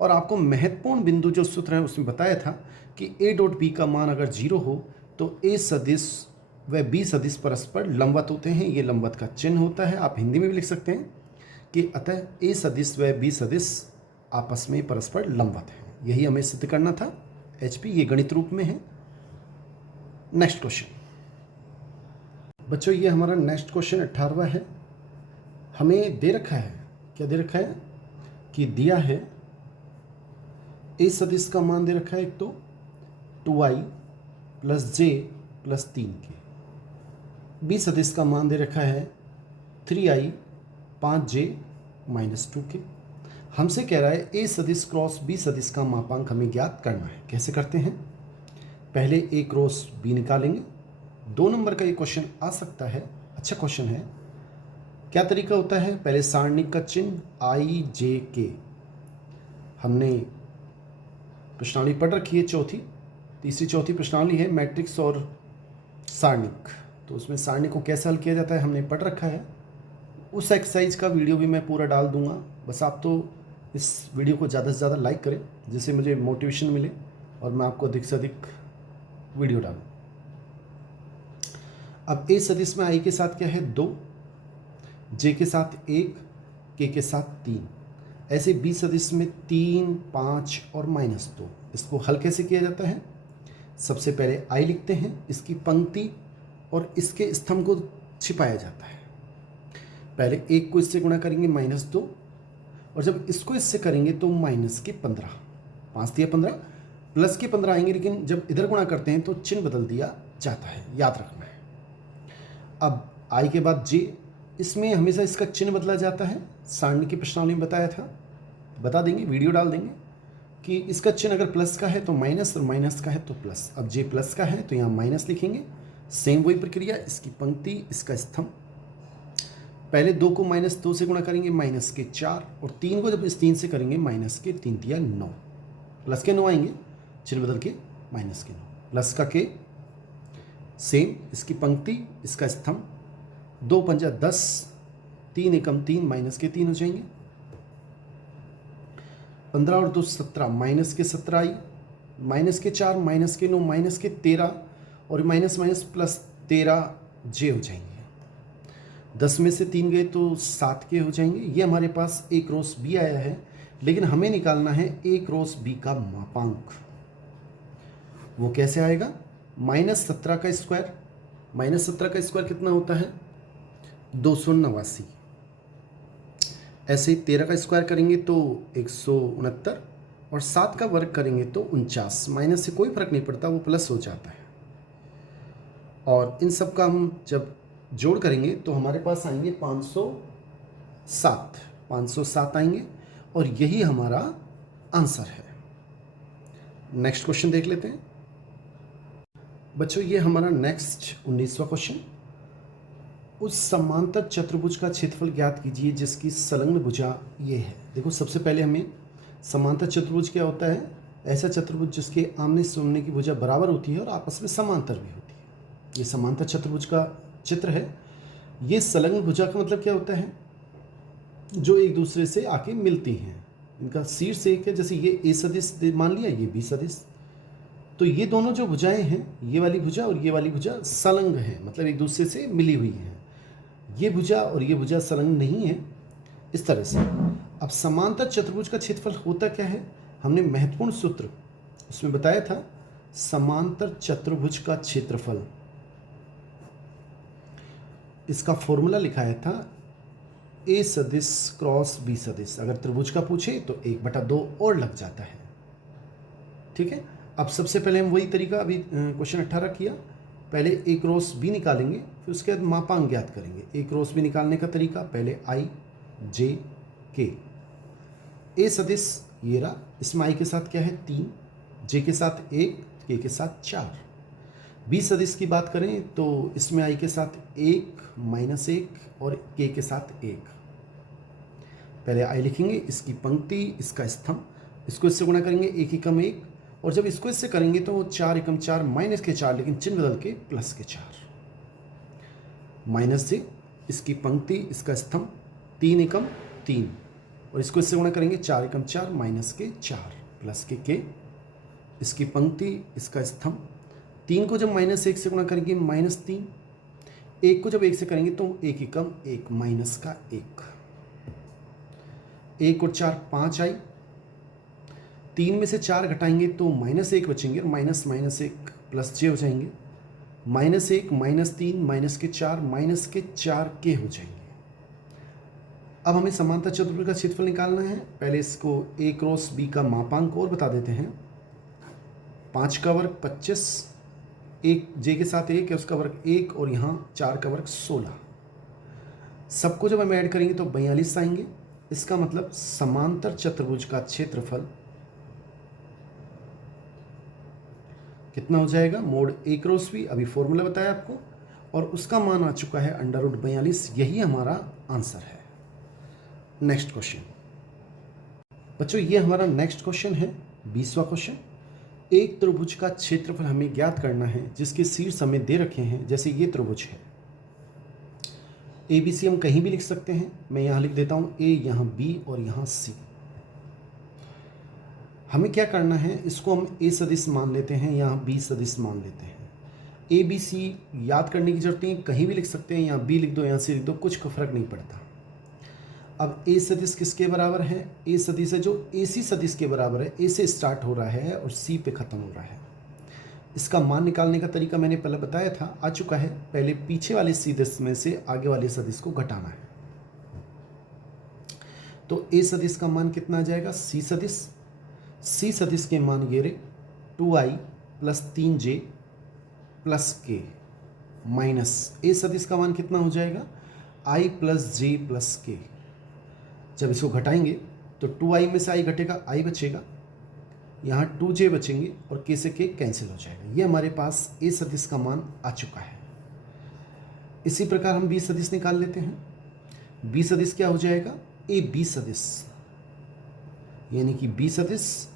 और आपको महत्वपूर्ण बिंदु जो सूत्र है उसमें बताया था कि ए डॉट बी का मान अगर जीरो हो तो ए सदिश व बी सदिश परस्पर लंबवत होते हैं। ये लंबवत का चिन्ह होता है। आप हिंदी में भी लिख सकते हैं कि अतः ए सदिश व बी सदिश आपस में परस्पर लंबवत है। यही हमें सिद्ध करना था। एचपी ये गणित रूप में है। नेक्स्ट क्वेश्चन बच्चों, ये हमारा नेक्स्ट क्वेश्चन 18वां है। हमें दे रखा है, क्या दे रखा है कि दिया है ए सदिश का मान दे रखा है एक तो 2i प्लस जे प्लस 3 के, बी सदिश का मान दे रखा है 3i 5j माइनस 2 के। हमसे कह रहा है ए सदिश क्रॉस बी सदिश का मापांक हमें ज्ञात करना है। कैसे करते हैं? पहले ए क्रॉस बी निकालेंगे। 2 नंबर का ये क्वेश्चन आ सकता है, अच्छा क्वेश्चन है। क्या तरीका होता है? पहले सारणिक का चिन्ह आई जे के, हमने प्रश्नावली पढ़ रखी है, तीसरी चौथी प्रश्नावली है मैट्रिक्स और सारणिक, तो उसमें सारणिक को कैसे हल किया जाता है हमने पढ़ रखा है। उस एक्सरसाइज का वीडियो भी मैं पूरा डाल दूंगा। बस आप तो इस वीडियो को ज़्यादा से ज़्यादा लाइक करें जिससे मुझे मोटिवेशन मिले और मैं आपको अधिक से अधिक वीडियो डालूँ। अब ए सदिश में आई के साथ क्या है 2, जे के साथ 1, के साथ 3। ऐसे बी सदिश में 3, 5 और -2। इसको हल कैसे किया जाता है? सबसे पहले आई लिखते हैं, इसकी पंक्ति और इसके स्तंभ को छिपाया जाता है। पहले 1 को इससे गुणा करेंगे -2, और जब इसको इससे करेंगे तो -15, 5 दिया 15, प्लस के 15 आएंगे, लेकिन जब इधर गुणा करते हैं तो चिन्ह बदल दिया जाता है, याद रखना है। अब आई के बाद जे, इसमें हमेशा इसका चिन्ह बदला जाता है। सारणी की प्रश्नावली में बताया था, बता देंगे, वीडियो डाल देंगे कि इसका चिन्ह अगर प्लस का है तो माइनस और माइनस का है तो प्लस। अब जे प्लस का है तो यहाँ माइनस लिखेंगे। सेम वही प्रक्रिया, इसकी पंक्ति, इसका स्तंभ। पहले 2 को -2 से गुणा करेंगे -4, और 3 को जब इस 3 से करेंगे -3 दिया 9, प्लस के 9 आएंगे, चिन्ह बदल के -9, प्लस का के सेम, इसकी पंक्ति, इसका स्तंभ। 2 पंजा 10, 3 एकम 3, -3 हो जाएंगे। 15 और 2 17, -17 आई, -4, -9, -13, और माइनस माइनस प्लस 13 जे हो जाएंगे। 10 में से 3 गए तो 7 के हो जाएंगे। ये हमारे पास ए क्रॉस बी आया है, लेकिन हमें निकालना है ए क्रॉस बी का मापांक। वो कैसे आएगा? -17 का स्क्वायर, -17 का स्क्वायर कितना होता है? 289। ऐसे ही 13 का स्क्वायर करेंगे तो 169, और 7 का वर्ग करेंगे तो 49। माइनस से कोई फर्क नहीं पड़ता, वो प्लस हो जाता है। और इन सब का हम जब जोड़ करेंगे तो हमारे पास आएंगे 507 आएंगे, और यही हमारा आंसर है। नेक्स्ट क्वेश्चन देख लेते हैं बच्चों। ये हमारा नेक्स्ट 19वां क्वेश्चन। उस समांतर चतुर्भुज का क्षेत्रफल ज्ञात कीजिए जिसकी संलग्न भुजा ये है। देखो, सबसे पहले हमें समांतर चतुर्भुज क्या होता है? ऐसा चतुर्भुज जिसके आमने सामने की भुजा बराबर होती है और आपस में समांतर भी होती है। ये समांतर चतुर्भुज का चित्र है। ये संलग्न भुजा का मतलब क्या होता है? जो एक दूसरे से आके मिलती हैं। इनका शीर्ष एक है, जैसे ये ए सदिश मान लिया, ये बी सदिश। तो ये दोनों जो भुजाएं हैं, ये वाली भुजा और ये वाली भुजा संलग्न है, मतलब एक दूसरे से मिली हुई है। ये भुजा और ये भुजा संलग्न नहीं है, इस तरह से। अब समांतर चतुर्भुज का क्षेत्रफल होता क्या है? हमने महत्वपूर्ण सूत्र उसमें बताया था। समांतर चतुर्भुज का क्षेत्रफल, इसका फॉर्मूला लिखाया था ए सदिश क्रॉस बी सदिश। अगर त्रिभुज का पूछे तो 1/2 और लग जाता है। ठीक है। अब सबसे पहले हम वही तरीका अभी क्वेश्चन 18 किया। पहले ए क्रॉस बी निकालेंगे, फिर उसके बाद मापांक ज्ञात करेंगे। ए क्रॉस बी निकालने का तरीका, पहले आई जे के। ए सदिश ये रहा, इसमें आई के साथ क्या है 3, जे के साथ 1, के साथ 4। बी सदिश की बात करें तो इसमें आई के साथ 1, -1 और के साथ 1। पहले आई लिखेंगे, इसकी पंक्ति, इसका स्तंभ। इसको इससे गुणा करेंगे 1 एकम 1, और जब इसको इससे करेंगे तो 4 एकम 4 -4, लेकिन चिन्ह बदल के +4 माइनस से इसकी पंक्ति, इसका स्तंभ, 3 एकम 3, और इसको इससे गुणा करेंगे 4 एकम 4 माइनस के 4 प्लस के, इसकी पंक्ति, इसका स्तंभ, 3 को जब -1 से गुणा करेंगे -3, 1 को जब 1 से करेंगे तो 1 एकम 1 माइनस का 1, 1 और 4 5 आई, 3 में से 4 घटाएंगे तो -1 बचेंगे और माइनस -1 प्लस j हो जाएंगे, -1 -3 -4 के हो जाएंगे। अब हमें समांतर चतुर्भुज का क्षेत्रफल निकालना है। पहले इसको a क्रॉस b का मापांक और बता देते हैं। 5 का वर्ग 25, 1 j के साथ 1 है, उसका वर्ग 1, और यहाँ 4 का वर्ग 16। सबको जब हम ऐड करेंगे तो 42 आएंगे। इसका मतलब समांतर चतुर्भुज का क्षेत्रफल कितना हो जाएगा, मोड a क्रॉस b, अभी फॉर्मूला बताया आपको, और उसका मान आ चुका है √42। यही हमारा आंसर है। नेक्स्ट क्वेश्चन बच्चों, ये हमारा नेक्स्ट क्वेश्चन है, 20वां क्वेश्चन। एक त्रिभुज का क्षेत्रफल हमें ज्ञात करना है जिसके शीर्ष हमें दे रखे हैं। जैसे ये त्रिभुज है, ABC हम कहीं भी लिख सकते हैं। मैं यहाँ लिख देता हूँ A, यहाँ B और यहाँ C। हमें क्या करना है, इसको हम A सदिश मान लेते हैं, यहाँ B सदिश मान लेते हैं। ABC याद करने की जरूरत नहीं, कहीं भी लिख सकते हैं, यहाँ B लिख दो, यहाँ C लिख दो, कुछ का फर्क नहीं पड़ता। अब A सदिश किसके बराबर है, A सदिश है जो AC सदिश के बराबर है। A से स्टार्ट हो रहा है और C पे ख़त्म हो रहा है। इसका मान निकालने का तरीका मैंने पहले बताया था, आ चुका है। पहले पीछे वाले सदिश में से आगे वाले सदिश को घटाना है। तो A सदिश का मान कितना आ जाएगा, C सदिश। C सदिश के मान ये रहे 2i + 3j + k minus A सदिश का मान कितना हो जाएगा, i + j + k। जब इसको घटाएंगे तो 2i में से i घटेगा, i बचेगा, यहाँ 2j बचेंगे और k से k कैंसिल हो जाएगा। ये हमारे पास A सदिश का मान आ चुका है। इसी प्रकार हम B सदिश निकाल लेते हैं। B सदिश क्या हो जाएगा, AB सदिश, यानी कि B सदिश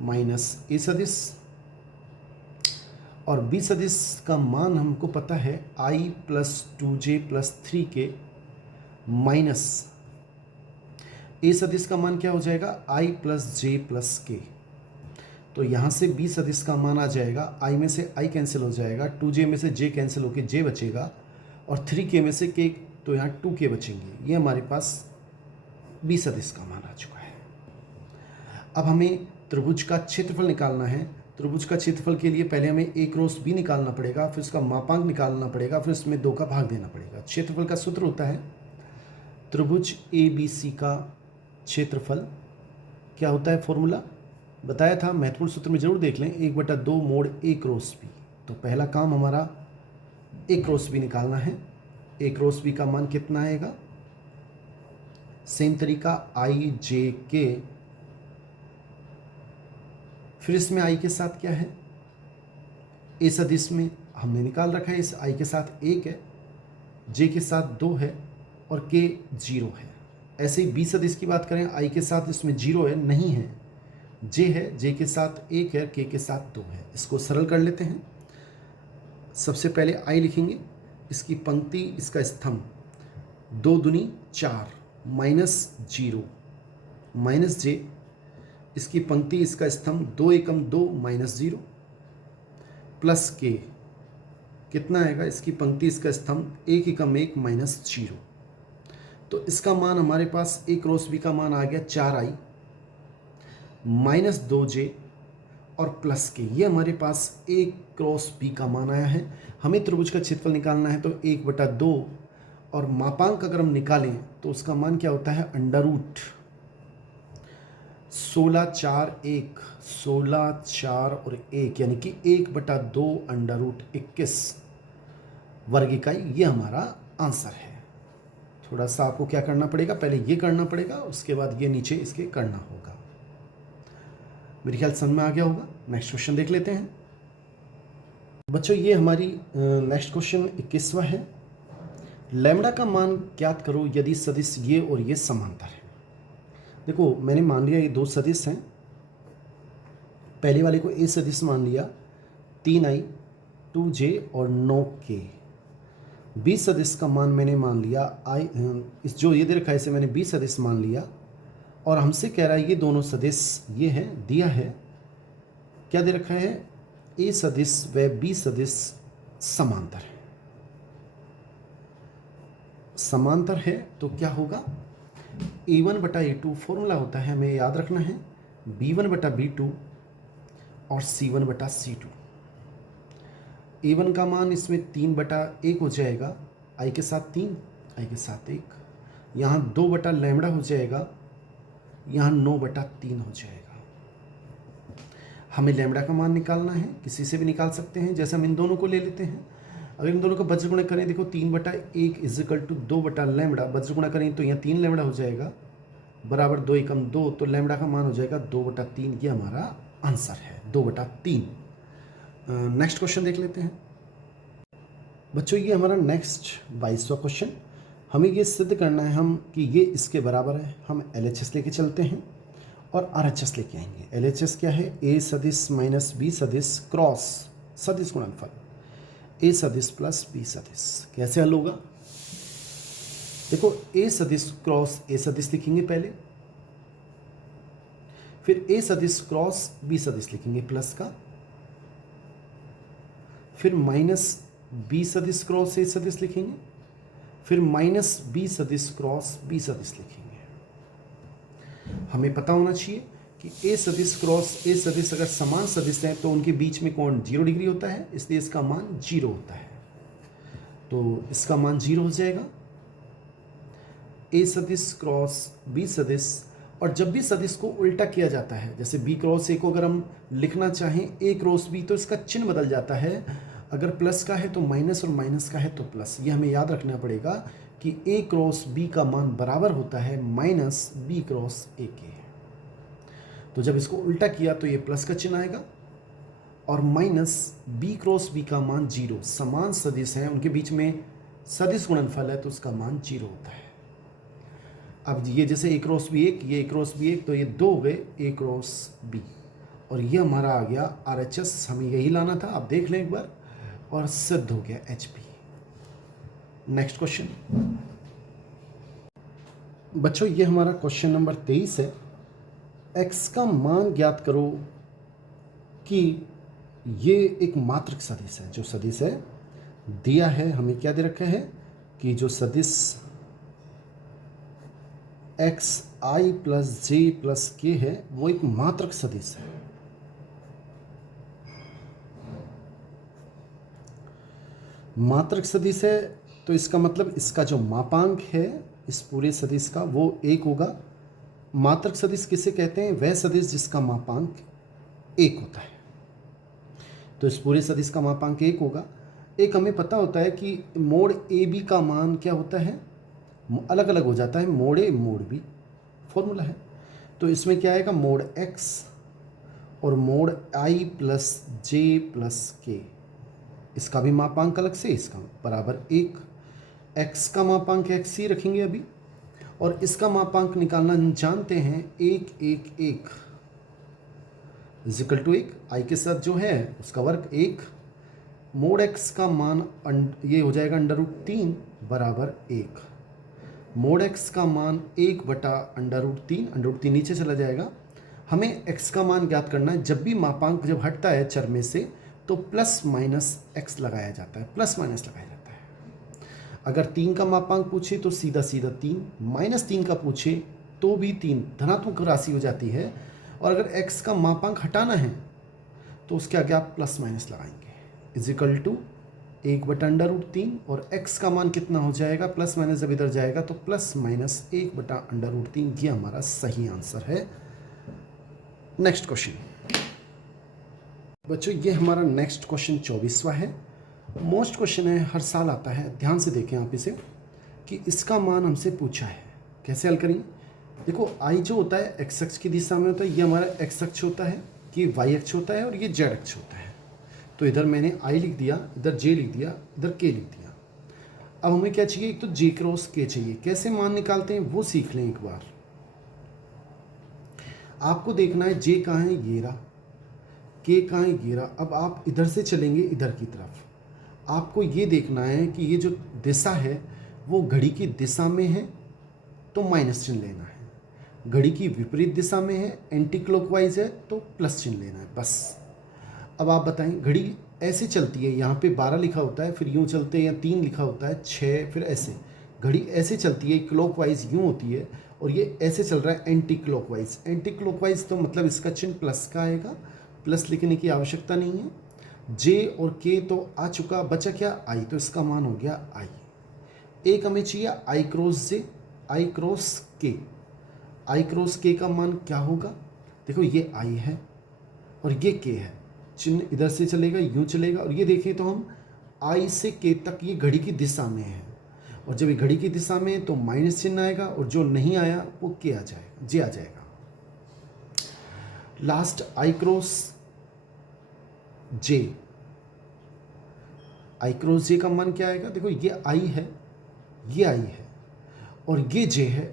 माइनस A सदिश, और B सदिश का मान हमको पता है i + 2j + 3k minus A सदिश का मान क्या हो जाएगा, i + j + k। तो यहाँ से B सदिश का मान आ जाएगा, i में से i कैंसिल हो जाएगा, 2j में से j कैंसिल होकर j बचेगा, और 3k में से k, तो यहाँ 2k बचेंगे। ये हमारे पास B सदिश का मान आ चुका है। अब हमें त्रिभुज का क्षेत्रफल निकालना है। त्रिभुज का क्षेत्रफल के लिए पहले हमें A क्रॉस B निकालना पड़ेगा, फिर उसका मापांक निकालना पड़ेगा, फिर उसमें 2 का भाग देना पड़ेगा। क्षेत्रफल का सूत्र होता है त्रिभुज ABC का क्षेत्रफल। क्या होता है फॉर्मूला बताया था, महत्वपूर्ण सूत्र में जरूर देख लें, 1/2 मोड A क्रॉस B। तो पहला काम हमारा A क्रॉस B निकालना है। A क्रॉस B का मान कितना आएगा, सेम तरीका i j k, फिर इसमें i के साथ क्या है, A सदिश में हमने निकाल रखा है, इस i के साथ 1 है, j के साथ 2 है और k 0 है। ऐसे ही B सदिश की बात करें, i के साथ इसमें 0 है, नहीं है, j है, j के साथ 1 है, k के साथ 2 है। इसको सरल कर लेते हैं। सबसे पहले i लिखेंगे, इसकी पंक्ति, इसका स्तंभ, 2 दूनी 4 -0 माइनस j, इसकी पंक्ति, इसका स्तंभ, 2 एकम 2 -0 प्लस k, कितना आएगा, इसकी पंक्ति, इसका स्तंभ, 1 एकम 1 -0। तो इसका मान हमारे पास A क्रॉस B का मान आ गया 4i - 2j और प्लस के। ये हमारे पास A क्रॉस B का मान आया है। हमें त्रिभुज का क्षेत्रफल निकालना है तो 1/2, और मापांक अगर हम निकालें तो उसका मान क्या होता है, √ 16 4 1, 16 4 और 1, यानी कि 1/2 √ 21 वर्ग इकाई। ये हमारा आंसर है। थोड़ा सा आपको क्या करना पड़ेगा, पहले ये करना पड़ेगा, उसके बाद ये नीचे इसके करना होगा। मेरे ख्याल समझ में आ गया होगा। नेक्स्ट क्वेश्चन देख लेते हैं बच्चों। ये हमारी नेक्स्ट क्वेश्चन 21वां है। लैम्बडा का मान ज्ञात करो यदि सदिश ये और ये समांतर है। देखो, मैंने मान लिया ये 2 सदिश हैं। पहले वाले को A सदिश मान लिया, 3i 2j और 9k। बी सदिश का मान मैंने मान लिया इस जो ये दे रखा है इसे मैंने बी सदिश मान लिया, और हमसे कह रहा है ये दोनों सदिश ये है दिया है, क्या दे रखा है, ए सदिश व बी सदिश समांतर है। समांतर है तो क्या होगा, A1 बटा A2 फॉर्मूला होता है, हमें याद रखना है, B1 बटा B2 और C1 बटा C2। A1 का मान इसमें 3 बटा 1 हो जाएगा, आई के साथ 3, आई के साथ 1, यहाँ 2 बटा लैम्बडा हो जाएगा, यहाँ 9 बटा 3 हो जाएगा। हमें लैम्बडा का मान निकालना है, किसी से भी निकाल सकते हैं, जैसे हम इन दोनों को ले लेते हैं। अगर इन दोनों का वज्रगुणा करें, देखो 3 बटा 1 इजिकल टू 2 बटा लैम्बडा, वज्रगुणा करें तो यहाँ 3 लैम्बडा हो जाएगा, बराबर 2 एकम 2, तो लैम्बडा का मान हो जाएगा 2 बटा 3। ये हमारा आंसर है 2 बटा 3। नेक्स्ट क्वेश्चन देख लेते हैं बच्चों। ये हमारा नेक्स्ट 22वां क्वेश्चन। हमें ये सिद्ध करना है हम कि ये इसके बराबर है। हम LHS लेके चलते हैं और RHS लेके आएंगे। LHS क्या है, ए सदिश माइनस बी सदिश क्रॉस सदिश गुणनफल ए सदिश प्लस बी सदिश। कैसे हल होगा, देखो ए सदिश क्रॉस ए सदिश लिखेंगे पहले, फिर ए सदिश क्रॉस बी सदिश लिखेंगे प्लस का, फिर माइनस बी सदिश क्रॉस ए सदिश लिखेंगे, फिर माइनस बी सदिश क्रॉस बी सदिश लिखेंगे। हमें पता होना चाहिए कि ए सदिश क्रॉस ए सदिश अगर समान सदिश हैं तो उनके बीच में कोण 0 डिग्री होता है, इसलिए इसका मान 0 होता है, तो इसका मान 0 हो जाएगा। ए सदिश क्रॉस बी सदिश, और जब भी सदिश को उल्टा किया जाता है, जैसे बी क्रॉस ए को अगर हम लिखना चाहें ए क्रॉस बी, तो इसका चिन्ह बदल जाता है, अगर प्लस का है तो माइनस और माइनस का है तो प्लस। ये हमें याद रखना पड़ेगा कि ए क्रॉस बी का मान बराबर होता है माइनस बी क्रॉस ए के। तो जब इसको उल्टा किया तो ये प्लस का चिन्ह आएगा, और माइनस बी क्रॉस बी का मान 0, समान सदिश हैं उनके बीच में सदिश गुणनफल है तो उसका मान 0 होता है। अब ये जैसे ए क्रॉस बी 1, ये ए क्रॉस बी 1, तो ये 2 हो गए ए क्रॉस बी, और ये हमारा आ गया RHS। हमें यही लाना था, आप देख लें एक बार, और सिद्ध हो गया HP। नेक्स्ट क्वेश्चन बच्चों, ये हमारा क्वेश्चन नंबर 23 है। x का मान ज्ञात करो कि ये एक मात्रक सदिश है। जो सदिश है दिया है, हमें क्या दे रखा है कि जो सदिश xi plus j plus k है वो एक मात्रक सदिश है। मात्रक सदिश है तो इसका मतलब इसका जो मापांक है इस पूरे सदिश का वो 1 होगा। मात्रक सदिश किसे कहते हैं, वह सदिश जिसका मापांक 1 होता है। तो इस पूरे सदिश का मापांक 1 होगा। एक हमें पता होता है कि मोड ए बी का मान क्या होता है, अलग अलग हो जाता है, मोड ए मोड बी फॉर्मूला है। तो इसमें क्या आएगा, मोड एक्स और mode I plus J plus के, इसका भी मापांक अलग से, इसका बराबर 1। x का मापांक x ही रखेंगे अभी, और इसका मापांक निकालना जानते हैं 1 1 1 इजिकल टू 1, आई के साथ जो है उसका वर्ग 1। मोड x का मान ये हो जाएगा √3 बराबर 1। मोड x का मान 1 बटा √3, √3 नीचे चला जाएगा। हमें x का मान ज्ञात करना है। जब भी मापांक जब हटता है चर में से तो प्लस माइनस x लगाया जाता है, प्लस माइनस लगाया जाता है। अगर 3 का मापांक पूछे तो सीधा सीधा 3, -3 का पूछे तो भी 3 धनात्मक राशि हो जाती है। और अगर x का मापांक हटाना है तो उसके आगे आप प्लस माइनस लगाएंगे, इजिकल टू 1 बटा √3, और x का मान कितना हो जाएगा, प्लस माइनस जब इधर जाएगा तो प्लस माइनस 1 बटा √3। ये हमारा सही आंसर है। नेक्स्ट क्वेश्चन बच्चों, ये हमारा नेक्स्ट क्वेश्चन 24वां है। मोस्ट क्वेश्चन है, हर साल आता है, ध्यान से देखें आप इसे, कि इसका मान हमसे पूछा है। कैसे हल करेंगे, देखो आई जो होता है x अक्ष की दिशा में होता है, ये हमारा x अक्ष होता है, ये y अक्ष होता है, और ये z अक्ष होता है। तो इधर मैंने I लिख दिया, इधर j लिख दिया, इधर k लिख दिया। अब हमें क्या चाहिए, एक तो j क्रॉस k चाहिए। कैसे मान निकालते हैं वो सीख लें एक बार। आपको देखना है j कहाँ है, ये रहा, k कहाँ है, ये रहा। अब आप इधर से चलेंगे इधर की तरफ, आपको ये देखना है कि ये जो दिशा है वो घड़ी की दिशा में है तो माइनस चिन्ह लेना है, घड़ी की विपरीत दिशा में है एंटी क्लॉकवाइज है तो प्लस चिन्ह लेना है, बस। अब आप बताएं, घड़ी ऐसे चलती है, यहाँ पे 12 लिखा होता है, फिर यूँ चलते हैं, या 3 लिखा होता है, 6, फिर ऐसे घड़ी ऐसे चलती है, क्लॉकवाइज यूँ होती है, और ये ऐसे चल रहा है एंटी क्लॉकवाइज। एंटी क्लॉकवाइज तो मतलब इसका चिन्ह प्लस का आएगा, प्लस लिखने की आवश्यकता नहीं है। जे और के तो आ चुका, बचा क्या आई, तो इसका मान हो गया आई। एक हमें चाहिए आई क्रॉस जे, आई क्रॉस के। आई क्रॉस के का मान क्या होगा, देखो ये आई है और ये के है, चिन्ह इधर से चलेगा, यूँ चलेगा, और ये देखें तो हम आई से के तक ये घड़ी की दिशा में है, और जब ये घड़ी की दिशा में है तो माइनस चिन्ह आएगा, और जो नहीं आया वो के आ जाएगा, जे आ जाएगा। Last I cross J, I cross J का मान क्या आएगा, देखो ये आई है, ये आई है, और ये जे है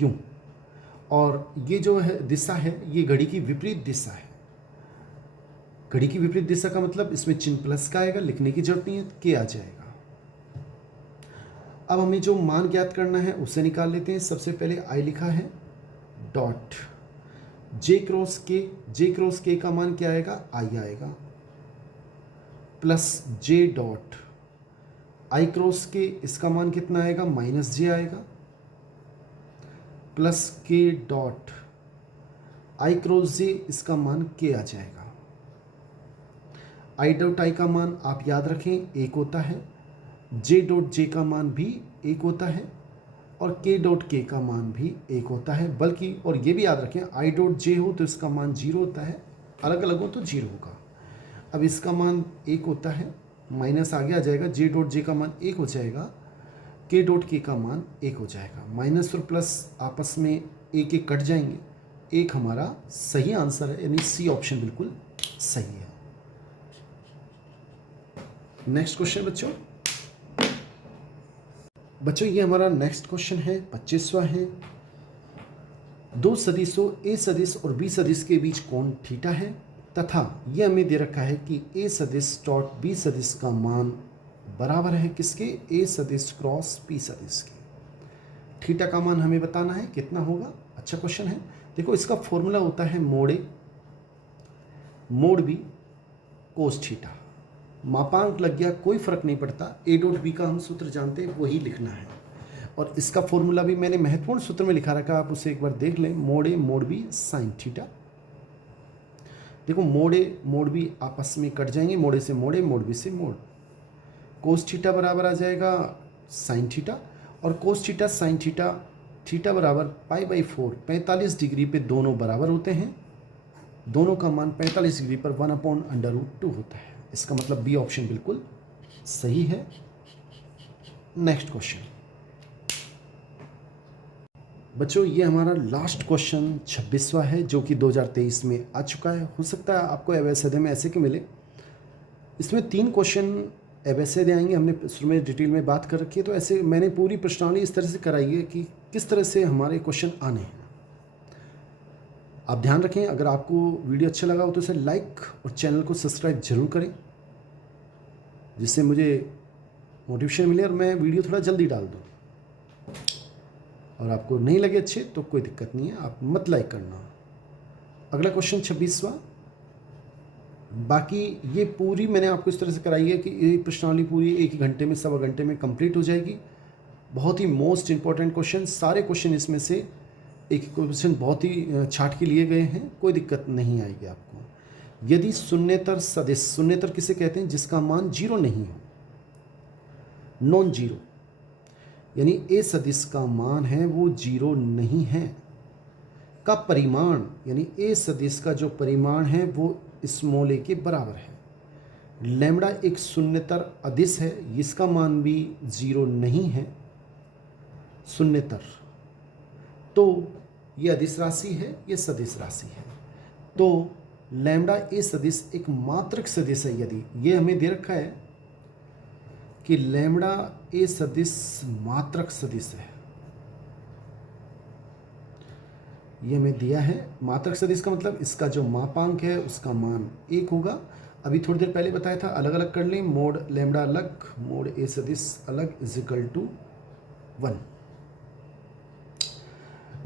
यूं, और ये जो है दिशा है ये घड़ी की विपरीत दिशा है। घड़ी की विपरीत दिशा का मतलब इसमें चिन्ह प्लस का आएगा, लिखने की जरूरत नहीं है, के आ जाएगा। अब हमें जो मान ज्ञात करना है उसे निकाल लेते हैं। सबसे पहले आई लिखा है, डॉट जे क्रॉस के, जे क्रॉस के का मान क्या आएगा, आई आएगा, plus J dot I cross के, इसका मान कितना आएगा, माइनस जे आएगा, प्लस के डॉट आई क्रॉस जे, इसका मान के आ जाएगा। आई डॉट आई का मान आप याद रखें 1 होता है, जे डॉट जे का मान भी 1 होता है, और के डॉट के का मान भी 1 होता है। बल्कि और ये भी याद रखें, आई डॉट जे हो तो इसका मान 0 होता है, अलग अलग हो तो 0 होगा। अब इसका मान 1 होता है, माइनस आगे आ जाएगा, जे डॉट जे का मान 1 हो जाएगा, के डॉट के का मान 1 हो जाएगा। माइनस और प्लस आपस में एक एक कट जाएंगे, एक हमारा सही आंसर है, यानी सी ऑप्शन बिल्कुल सही है। नेक्स्ट क्वेश्चन बच्चों ये हमारा नेक्स्ट क्वेश्चन है, 25वां है। दो सदिशों ए सदिश और बी सदिश के बीच कोण थीटा है, तथा यह हमें दे रखा है कि ए सदिश डॉट बी सदिश का मान बराबर है किसके, ए सदिश क्रॉस बी सदिश के। थीटा का मान हमें बताना है कितना होगा। अच्छा क्वेश्चन है। देखो इसका फॉर्मूला होता है मोड ए मोड बी कोस थीटा। मापांक लग गया, कोई फर्क नहीं पड़ता, ए डॉट बी का हम सूत्र जानते हैं, वही लिखना है। और इसका फॉर्मूला भी मैंने महत्वपूर्ण सूत्र में लिखा रखा, आप उसे एक बार देख लें। मोड ए मोड बी साइन थीटा। देखो मोड ए मोड बी आपस में कट जाएंगे, मोड ए से मोड ए, मोड बी से मोड। कोस थीटा बराबर आ जाएगा साइन थीटा, और cos theta sine theta, theta बराबर π/4, 45 डिग्री पे दोनों बराबर होते हैं। दोनों का मान 45 डिग्री पर 1/√2 होता है। इसका मतलब बी ऑप्शन बिल्कुल सही है। नेक्स्ट क्वेश्चन बच्चों, ये हमारा लास्ट क्वेश्चन 26वां है, जो कि 2023 में आ चुका है। हो सकता है आपको एवैसेदे में ऐसे के मिले। इसमें 3 क्वेश्चन एवैसेदे आएंगे, हमने शुरू में डिटेल में बात कर रखी है। तो ऐसे मैंने पूरी प्रश्नावली इस तरह से कराई है कि किस तरह से हमारे क्वेश्चन आने हैं। आप ध्यान रखें, अगर आपको वीडियो अच्छा लगा हो तो इसे लाइक और चैनल को सब्सक्राइब जरूर करें, जिससे मुझे मोटिवेशन मिले और मैं वीडियो थोड़ा जल्दी डाल दूँ। और आपको नहीं लगे अच्छे तो कोई दिक्कत नहीं है, आप मत लाइक करना। अगला क्वेश्चन 26वां। बाकी ये पूरी मैंने आपको इस तरह से कराई है कि ये प्रश्नावली पूरी 1 घंटे में, 1.25 घंटे में कंप्लीट हो जाएगी। बहुत ही मोस्ट इंपॉर्टेंट क्वेश्चन, सारे क्वेश्चन इसमें से एक क्वेश्चन बहुत ही छाट के लिए गए हैं, कोई दिक्कत नहीं आएगी आपको। यदि शून्येतर सदिश, शून्येतर किसे कहते हैं, जिसका मान 0 नहीं हो, नॉन जीरो, यानी ए सदिश का मान है वो 0 नहीं है, का परिमाण, यानी ए सदिश का जो परिमाण है वो स्मॉल ए के बराबर है। लैम्बडा एक शून्येतर अदिश है, इसका मान भी 0 नहीं है, शून्येतर, तो ये अदिश राशि है, ये सदिश राशि है। तो लैम्बडा ए सदिश एक मात्रक सदिश है। यदि ये हमें दे रखा है कि लैम्बडा ए सदिश मात्रक सदिश है, ये हमें दिया है। मात्रक सदिश का मतलब इसका जो मापांक है उसका मान 1 होगा, अभी थोड़ी देर पहले बताया था, अलग अलग कर लें, मोड लैम्डा अलग, मोड ए सदिश अलग is equal to 1।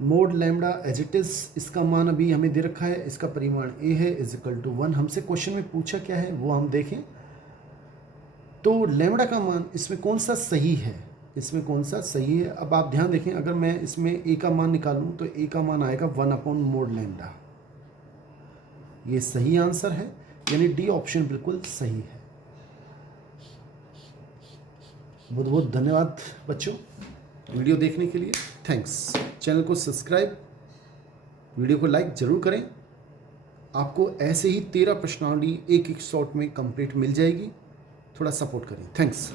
Mod lambda as it is, इसका मान अभी हमें दे रखा है, इसका परिमाण ए है इज इक्वल टू 1। हमसे क्वेश्चन में पूछा क्या है वो हम देखें। तो लैम्डा का मान इसमें कौन सा सही है, इसमें कौन सा सही है। अब आप ध्यान देखें, अगर मैं इसमें ए का मान निकालूं तो ए का मान आएगा 1 मोड लैम्डा। ये सही आंसर है, यानी डी ऑप्शन बिल्कुल सही है। बहुत बहुत धन्यवाद बच्चों वीडियो देखने के लिए, थैंक्स। चैनल को सब्सक्राइब, वीडियो को लाइक जरूर करें। आपको ऐसे ही 13 प्रश्नावली एक शॉट में कंप्लीट मिल जाएगी, थोड़ा सपोर्ट करें, थैंक्स।